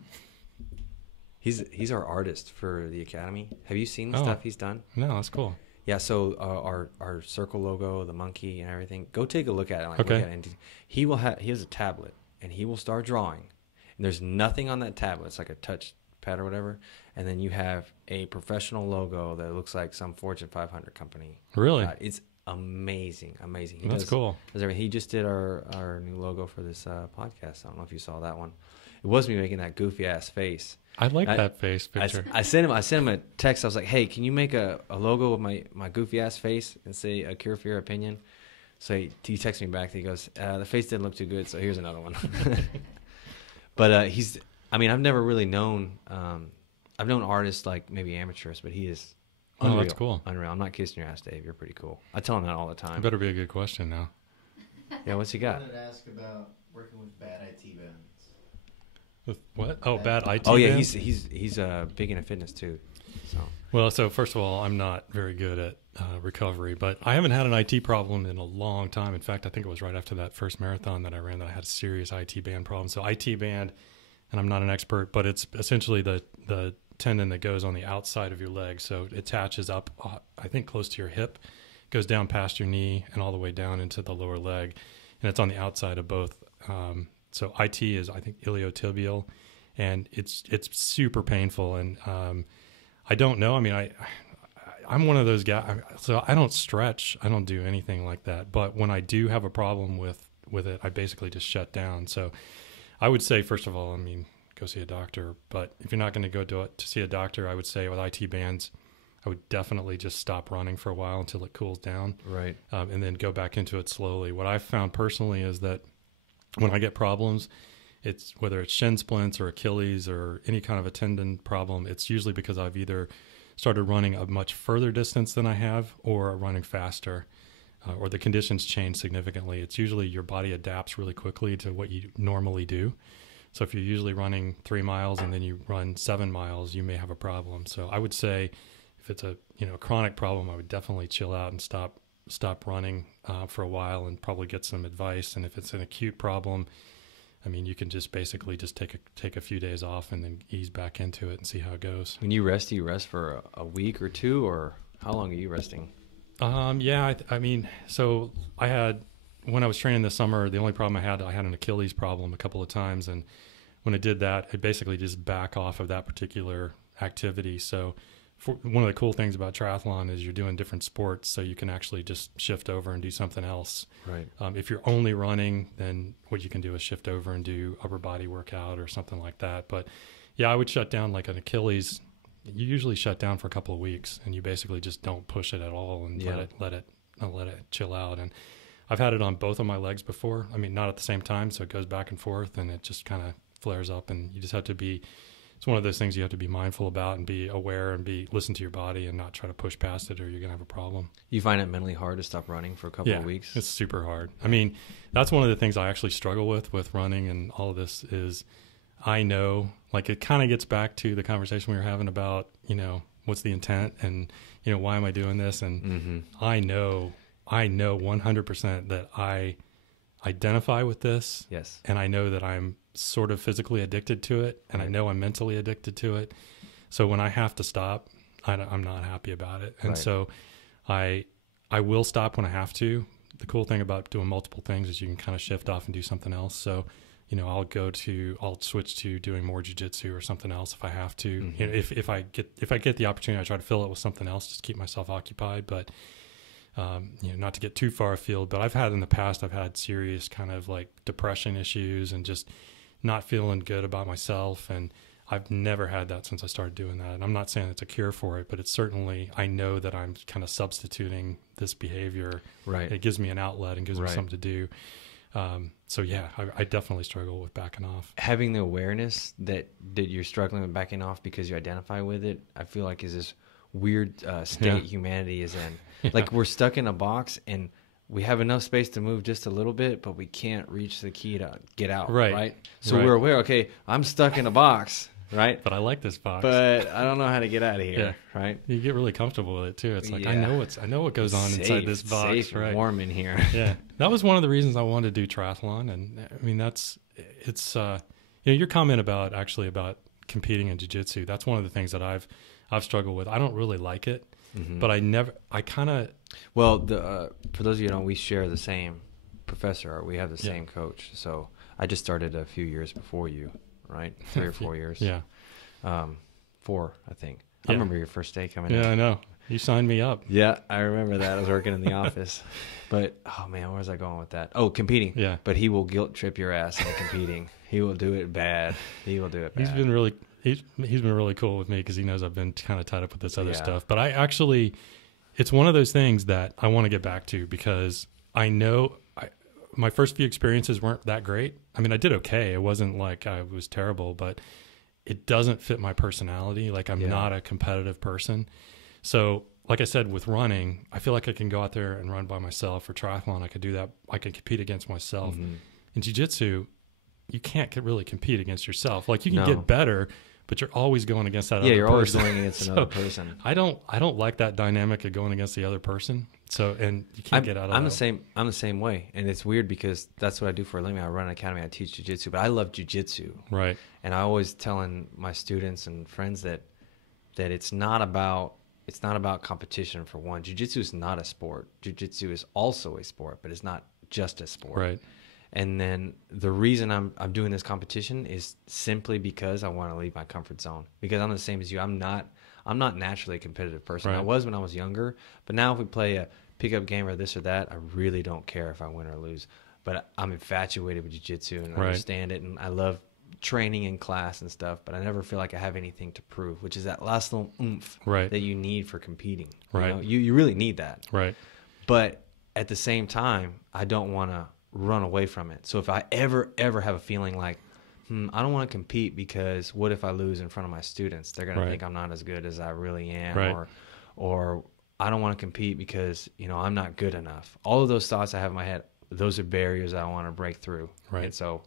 He's our artist for the Academy. Have you seen the stuff he's done? No, that's cool. Yeah, so our circle logo, the monkey and everything, go take a look at it. Like, okay. Look at it. He has a tablet, and he will start drawing. And there's nothing on that tablet. It's like a touch pad or whatever, and then you have a professional logo that looks like some Fortune 500 company. Really? It's amazing. That's cool. He just did our new logo for this podcast. I don't know if you saw that one. It was me making that goofy ass face. I like that face picture. I sent him a text. I was like, hey, can you make a logo with my goofy ass face and say a cure for your opinion? So he texted me back. He goes, the face didn't look too good, so here's another one. But I've never really known. I've known artists like maybe amateurs, but he is unreal. Oh, that's cool. Unreal. I'm not kissing your ass, Dave. You're pretty cool. I tell him that all the time. It better be a good question now. Yeah, what's he got? I wanted to ask about working with bad IT bands. With what? Oh, bad IT. Oh yeah, bands? he's big into fitness too. So first of all, I'm not very good at recovery, but I haven't had an IT problem in a long time. In fact, I think it was right after that first marathon that I ran that I had a serious IT band problem. So IT band, and I'm not an expert, but it's essentially the tendon that goes on the outside of your leg. So it attaches up, I think, close to your hip, goes down past your knee and all the way down into the lower leg, and it's on the outside of both. So IT is, I think, iliotibial, and it's super painful. And I don't know. I mean, I'm one of those guys. So I don't stretch. I don't do anything like that. But when I do have a problem with it, I basically just shut down. So I would say, first of all, go see a doctor. But if you're not going to go to see a doctor, I would say with IT bands, I would definitely just stop running for a while until it cools down. Right. And then go back into it slowly. What I've found personally is that when I get problems, it's whether it's shin splints or Achilles or any kind of a tendon problem, it's usually because I've either started running a much further distance than I have or running faster, or the conditions change significantly. It's usually your body adapts really quickly to what you normally do. So if you're usually running 3 miles and then you run 7 miles, you may have a problem. So I would say if it's a chronic problem, I would definitely chill out and stop running for a while and probably get some advice. And if it's an acute problem, you can just basically just take a few days off and then ease back into it and see how it goes. When you rest, do you rest for a week or two, or how long are you resting? So when I was training this summer, the only problem I had an Achilles problem a couple of times, and when I did that, I basically just back off of that particular activity. So one of the cool things about triathlon is you're doing different sports, so you can actually just shift over and do something else. Right. If you're only running, then what you can do is shift over and do upper body workout or something like that. But yeah, I would shut down like an Achilles. You usually shut down for a couple of weeks, and you basically just don't push it at all and let it chill out. And I've had it on both of my legs before. I mean, not at the same time, so it goes back and forth, and it just kind of flares up. And you just have to be. It's one of those things you have to be mindful about and be aware and listen to your body and not try to push past it, or you're gonna have a problem. You find it mentally hard to stop running for a couple of weeks? It's super hard. I mean, that's one of the things I actually struggle with running and all of this is I know, like, it kind of gets back to the conversation we were having about, what's the intent and, why am I doing this? And I know 100% that I identify with this. Yes. And I know that I'm sort of physically addicted to it, and I know I'm mentally addicted to it. So when I have to stop, I'm not happy about it. And so I will stop when I have to. The cool thing about doing multiple things is you can kind of shift off and do something else. So, I'll switch to doing more jiu-jitsu or something else if I have to. If I get the opportunity, I try to fill it with something else just to keep myself occupied. But not to get too far afield, but I've had serious kind of like depression issues and just not feeling good about myself. And I've never had that since I started doing that. And I'm not saying it's a cure for it, but it's certainly, I know that I'm kind of substituting this behavior. Right. It gives me an outlet and gives me something to do. So yeah, I definitely struggle with backing off. Having the awareness that you're struggling with backing off because you identify with it, I feel like is this weird state humanity is in. Like we're stuck in a box and we have enough space to move just a little bit, but we can't reach the key to get out. Right. So we're aware, okay, I'm stuck in a box, right? But I like this box. But I don't know how to get out of here, right? You get really comfortable with it too. It's like, I know what goes on inside this box. Safe, right? Warm in here. Yeah. That was one of the reasons I wanted to do triathlon. And I mean, it's your comment about competing in jiu-jitsu. That's one of the things that I've struggled with. I don't really like it, but well, for those of you who don't, we share the same professor. We have the same coach. So I just started a few years before you, right? 3 or 4 years. Yeah. 4, I think. I remember your first day coming in. Yeah, I know. You signed me up. Yeah, I remember that. I was working in the office. But, oh, man, where was I going with that? Oh, competing. Yeah. But he will guilt trip your ass into competing. He will do it bad. He's been really cool with me because he knows I've been kind of tied up with this other stuff. But it's one of those things that I want to get back to because I know my first few experiences weren't that great. I mean, I did okay. It wasn't like I was terrible, but it doesn't fit my personality. Like I'm not a competitive person. So like I said, with running, I feel like I can go out there and run by myself. For triathlon, I could do that. I can compete against myself. In jiu-jitsu, you can't really compete against yourself. Like you can get better, but you're always going against that other person. Yeah, you're always going against another person. I don't like that dynamic of going against the other person. So, and you can't get out of that. I'm the same way. And it's weird because that's what I do for a living. I run an academy, I teach jiu-jitsu, but I love jiu-jitsu. Right. And I always telling my students and friends that it's not about competition for one. Jiu-jitsu is not a sport. Jiu-jitsu is also a sport, but it's not just a sport. Right. And then the reason I'm doing this competition is simply because I want to leave my comfort zone. Because I'm the same as you. I'm not naturally a competitive person. Right. I was when I was younger, but now if we play a pickup game or this or that, I really don't care if I win or lose. But I'm infatuated with jiu-jitsu and I understand it, and I love training in class and stuff, but I never feel like I have anything to prove, which is that last little oomph that you need for competing. Right. You really need that. Right. But at the same time, I don't want to run away from it. So if I ever have a feeling like, I don't want to compete because what if I lose in front of my students? They're going to think I'm not as good as I really am. Or I don't want to compete because, I'm not good enough. All of those thoughts I have in my head, those are barriers I want to break through. Right. And so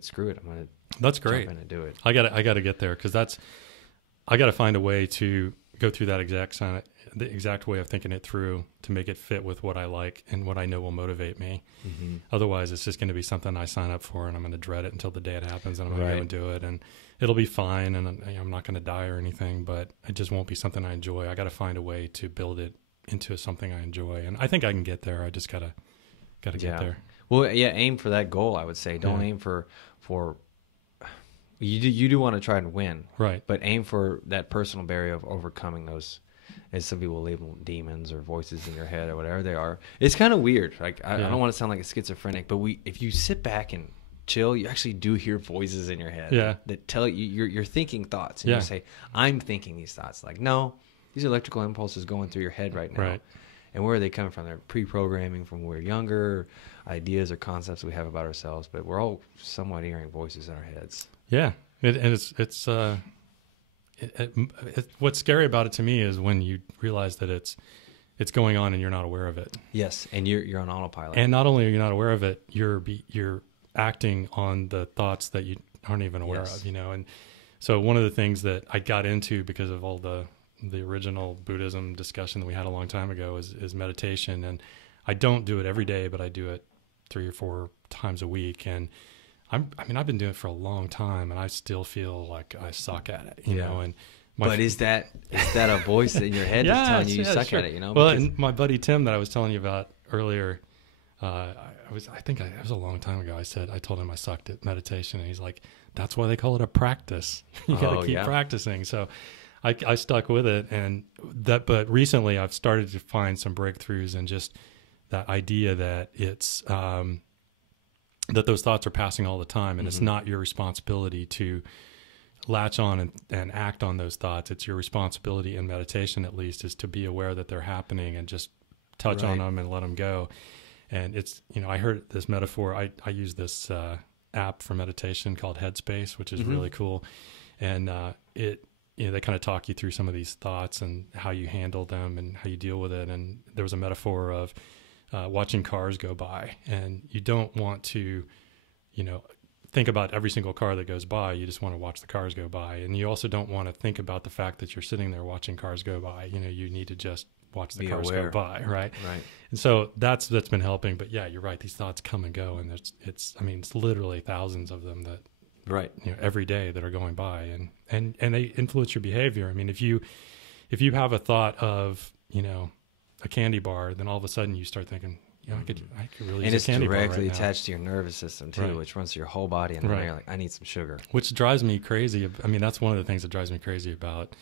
screw it. I'm going to That's great. jump in and do it. I got to get there because I got to find a way to go through that the exact way of thinking it through to make it fit with what I like and what I know will motivate me. Otherwise, it's just going to be something I sign up for and I'm going to dread it until the day it happens and I'm going to go and do it. And it'll be fine and I'm not going to die or anything, but it just won't be something I enjoy. I got to find a way to build it into something I enjoy. And I think I can get there. I just got to get there. Well, aim for that goal, I would say. Don't aim for You do want to try and win, right? But aim for that personal barrier of overcoming those, as some people label them, demons or voices in your head or whatever they are. It's kind of weird. Like I don't want to sound like a schizophrenic, but if you sit back and chill, you actually do hear voices in your head that tell you you're thinking thoughts, and you say, I'm thinking these thoughts. Like, no, these are electrical impulses going through your head right now. Right. And where are they coming from? They're pre-programming from when we're younger, ideas or concepts we have about ourselves, but we're all somewhat hearing voices in our heads. Yeah. What's scary about it to me is when you realize that it's going on and you're not aware of it. Yes. And you're on autopilot. And not only are you not aware of it, you're acting on the thoughts that you aren't even aware of, And so one of the things that I got into because of all the original Buddhism discussion that we had a long time ago is meditation. And I don't do it every day, but I do it 3 or 4 times a week. And I've been doing it for a long time, and I still feel like I suck at it, you know. And but is that a voice in your head that's telling you suck at it, Well, and my buddy Tim that I was telling you about earlier, it was a long time ago. I told him I sucked at meditation, and he's like, "That's why they call it a practice. You got to keep practicing." So I stuck with it, but recently I've started to find some breakthroughs and just that idea that it's that those thoughts are passing all the time, and it's not your responsibility to latch on and act on those thoughts. It's your responsibility in meditation, at least, is to be aware that they're happening and just touch on them and let them go. And it's, I heard this metaphor. I use this app for meditation called Headspace, which is really cool. And they kind of talk you through some of these thoughts and how you handle them and how you deal with it. And there was a metaphor of watching cars go by, and you don't want to, think about every single car that goes by. You just want to watch the cars go by. And you also don't want to think about the fact that you're sitting there watching cars go by. You need to just watch the cars go by. Right. And so that's been helping. But yeah, you're right. These thoughts come and go, and it's literally thousands of them that, every day that are going by, and they influence your behavior. If you have a thought of, a candy bar, then all of a sudden you start thinking, I could really use a candy bar right now. And it's directly attached to your nervous system too, which runs through your whole body, and then you're like, I need some sugar. Which drives me crazy. That's one of the things that drives me crazy about,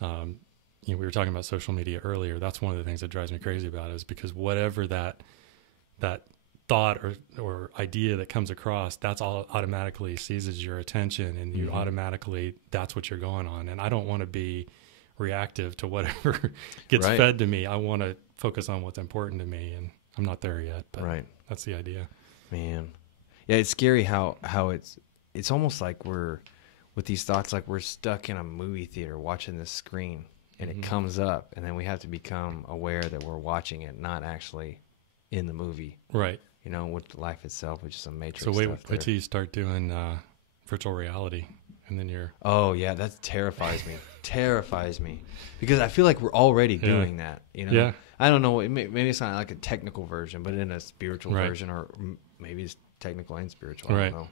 we were talking about social media earlier. That's one of the things that drives me crazy about it, is because whatever that thought or idea that comes across, that's all automatically seizes your attention, and you automatically, that's what you're going on. And I don't want to be reactive to whatever gets fed to me. I want to focus on what's important to me, and I'm not there yet, but that's the idea. Man. Yeah, it's scary how it's almost like we're, with these thoughts, like we're stuck in a movie theater watching this screen, and it comes up, and then we have to become aware that we're watching it, not actually in the movie. Right. With life itself, which is some Matrix stuff. So wait till you start doing virtual reality, and then you're... Oh, yeah, that terrifies me. Terrifies me. Because I feel like we're already doing that, Yeah. I don't know, maybe it's not like a technical version, but in a spiritual version, or maybe it's technical and spiritual, I don't know.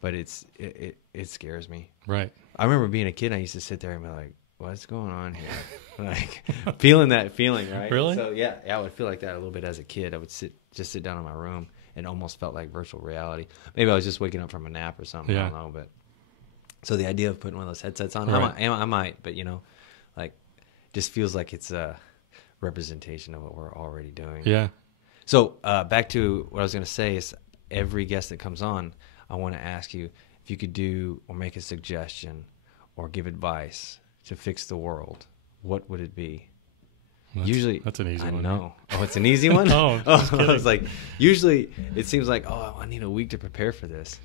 But it scares me. Right. I remember being a kid, I used to sit there and be like, what's going on here? Like, feeling that feeling, right? Really? So, yeah, I would feel like that a little bit as a kid. I would sit down in my room, and almost felt like virtual reality. Maybe I was just waking up from a nap or something, I don't know, but... So the idea of putting one of those headsets on, I might, but just feels like it's a representation of what we're already doing. Yeah. So back to what I was going to say is, every guest that comes on, I want to ask you if you could do or make a suggestion or give advice to fix the world. What would it be? Usually, that's an easy one. I know. Oh, it's an easy one? No, I was like, usually it seems like, I need a week to prepare for this.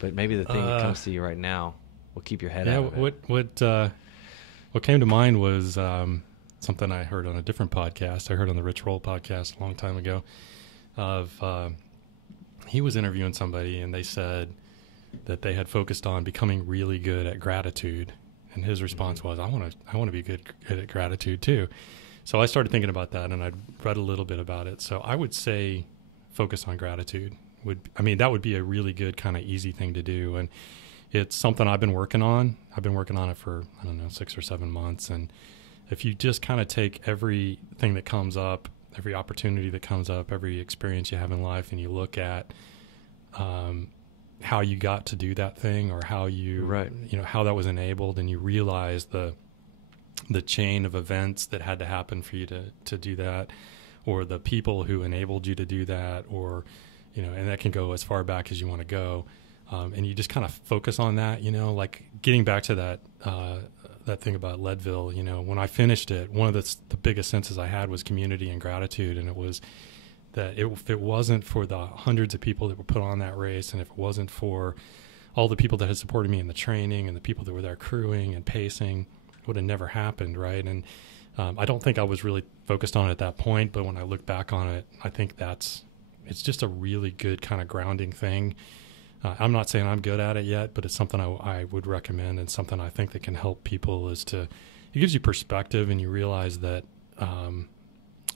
But maybe the thing that comes to you right now will keep your head out of it. What came to mind was something I heard on a different podcast. I heard on the Rich Roll podcast a long time ago. He was interviewing somebody, and they said that they had focused on becoming really good at gratitude, and his response was, "I want to be good at gratitude too." So I started thinking about that, and I'd read a little bit about it. So I would say, focus on gratitude. That would be a really good kind of easy thing to do, and it's something I've been working on. I've been working on it for, 6 or 7 months. And if you just kind of take everything that comes up, every opportunity that comes up, every experience you have in life, and you look at how you got to do that thing, or how you, you know, how that was enabled, and you realize the chain of events that had to happen for you to do that, or the people who enabled you to do that, or, you know, and that can go as far back as you want to go. And you just kind of focus on that, you know, like getting back to that thing about Leadville, you know, when I finished it, one of the biggest senses I had was community and gratitude. And it was that if it wasn't for the hundreds of people that were put on that race, and if it wasn't for all the people that had supported me in the training and the people that were there crewing and pacing, it would have never happened. Right. And I don't think I was really focused on it at that point, but when I look back on it, I think it's just a really good kind of grounding thing. I'm not saying I'm good at it yet, but it's something I would recommend, and something I think that can help people it gives you perspective, and you realize that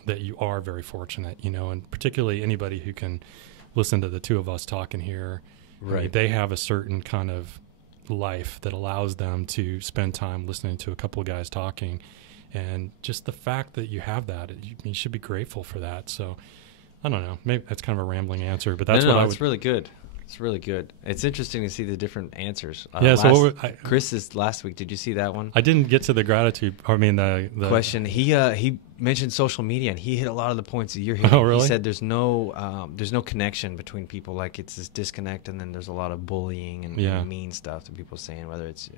that you are very fortunate, you know, and particularly anybody who can listen to the two of us talking here. Right. I mean, they have a certain kind of life that allows them to spend time listening to a couple of guys talking, and just the fact that you have that, you should be grateful for that. So I don't know, maybe that's kind of a rambling answer, but that's it's really good. It's really good. It's interesting to see the different answers. Yeah. Chris's last week, did you see that one? I didn't get to the gratitude. I mean, the question. He mentioned social media, and he hit a lot of the points that you're hitting. Oh, really? He said there's no connection between people. Like, it's this disconnect, and then there's a lot of bullying and mean stuff that people saying, whether it's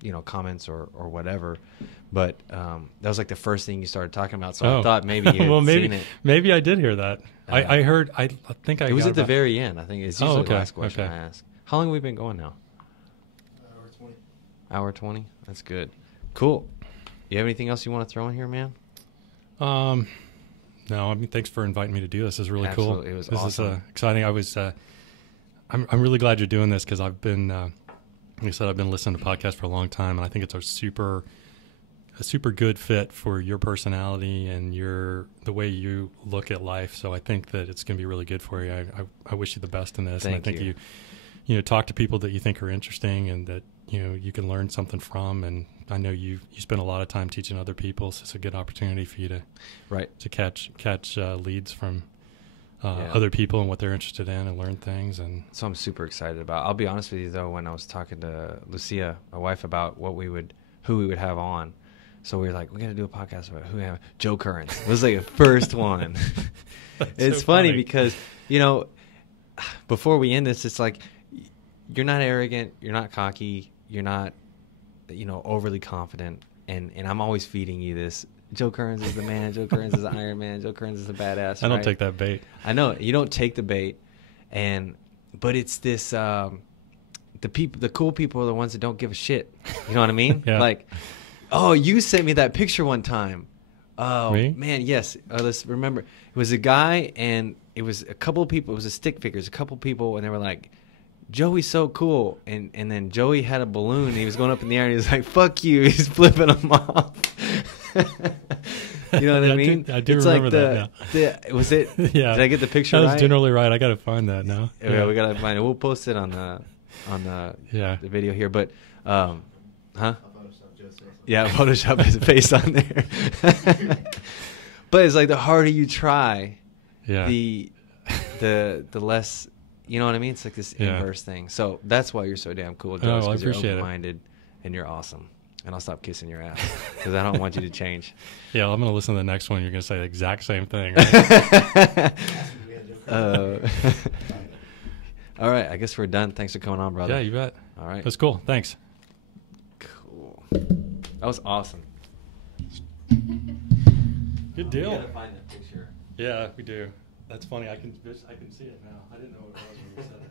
you know, comments or whatever. But that was like the first thing you started talking about. So I thought maybe you had seen it. Maybe I did hear that. I heard. I think it was at the very end. I think it's usually the last question I ask. How long have we been going now? Hour 20. Hour 20. That's good. Cool. You have anything else you want to throw in here, man? No. I mean, thanks for inviting me to do this. This is really cool. It was this awesome. Is exciting. I was. I'm really glad you're doing this, because I've been. Like I said, I've been listening to podcasts for a long time, and I think it's a super good fit for your personality and the way you look at life. So I think that it's going to be really good for you. I wish you the best in this. Thank and I think you know, talk to people that you think are interesting and that, you know, you can learn something from. And I know you spend a lot of time teaching other people, so it's a good opportunity for you to catch leads from other people and what they're interested in, and learn things. And so I'm super excited about. I'll be honest with you though, when I was talking to Lucia, my wife, about who we would have on, so we were like, we're gonna do a podcast about who we have. Joe Currens. It was like the first one. It's so funny because, you know, before we end this, it's like, you're not arrogant, you're not cocky, you're not, you know, overly confident, and I'm always feeding you this. Joe Currens is the man. Joe Currens is the Iron Man. Joe Currens is the badass. I don't take that bait. I know you don't take the bait, but it's this. The cool people are the ones that don't give a shit. You know what I mean? Yeah. Like, oh, you sent me that picture one time. Oh, me? Man, yes. Let's remember. It was a guy, and it was a couple of people. It was a stick figures. A couple of people, and they were like, Joey's so cool. And then Joey had a balloon, and he was going up in the air, and he was like, fuck you. He's flipping them off. You know what I mean? I do it's remember like that now. Was it? Yeah. Did I get the picture right? That was right? generally right. I got to find that now. Yeah, we got to find it. We'll post it on the the video here. But, I'll Photoshop Joseph. Yeah, Photoshop his face on there. But it's like the harder you try, the less, you know what I mean? It's like this inverse thing. So that's why you're so damn cool, Joe. I appreciate you're open-minded and you're awesome. And I'll stop kissing your ass because I don't want you to change. Yeah, well, I'm going to listen to the next one. You're going to say the exact same thing, right? All right, I guess we're done. Thanks for coming on, brother. Yeah, you bet. All right. That's cool. Thanks. Cool. That was awesome. Good deal. We gotta find that picture. Yeah, we do. That's funny. I can see it now. I didn't know what it was when you said it.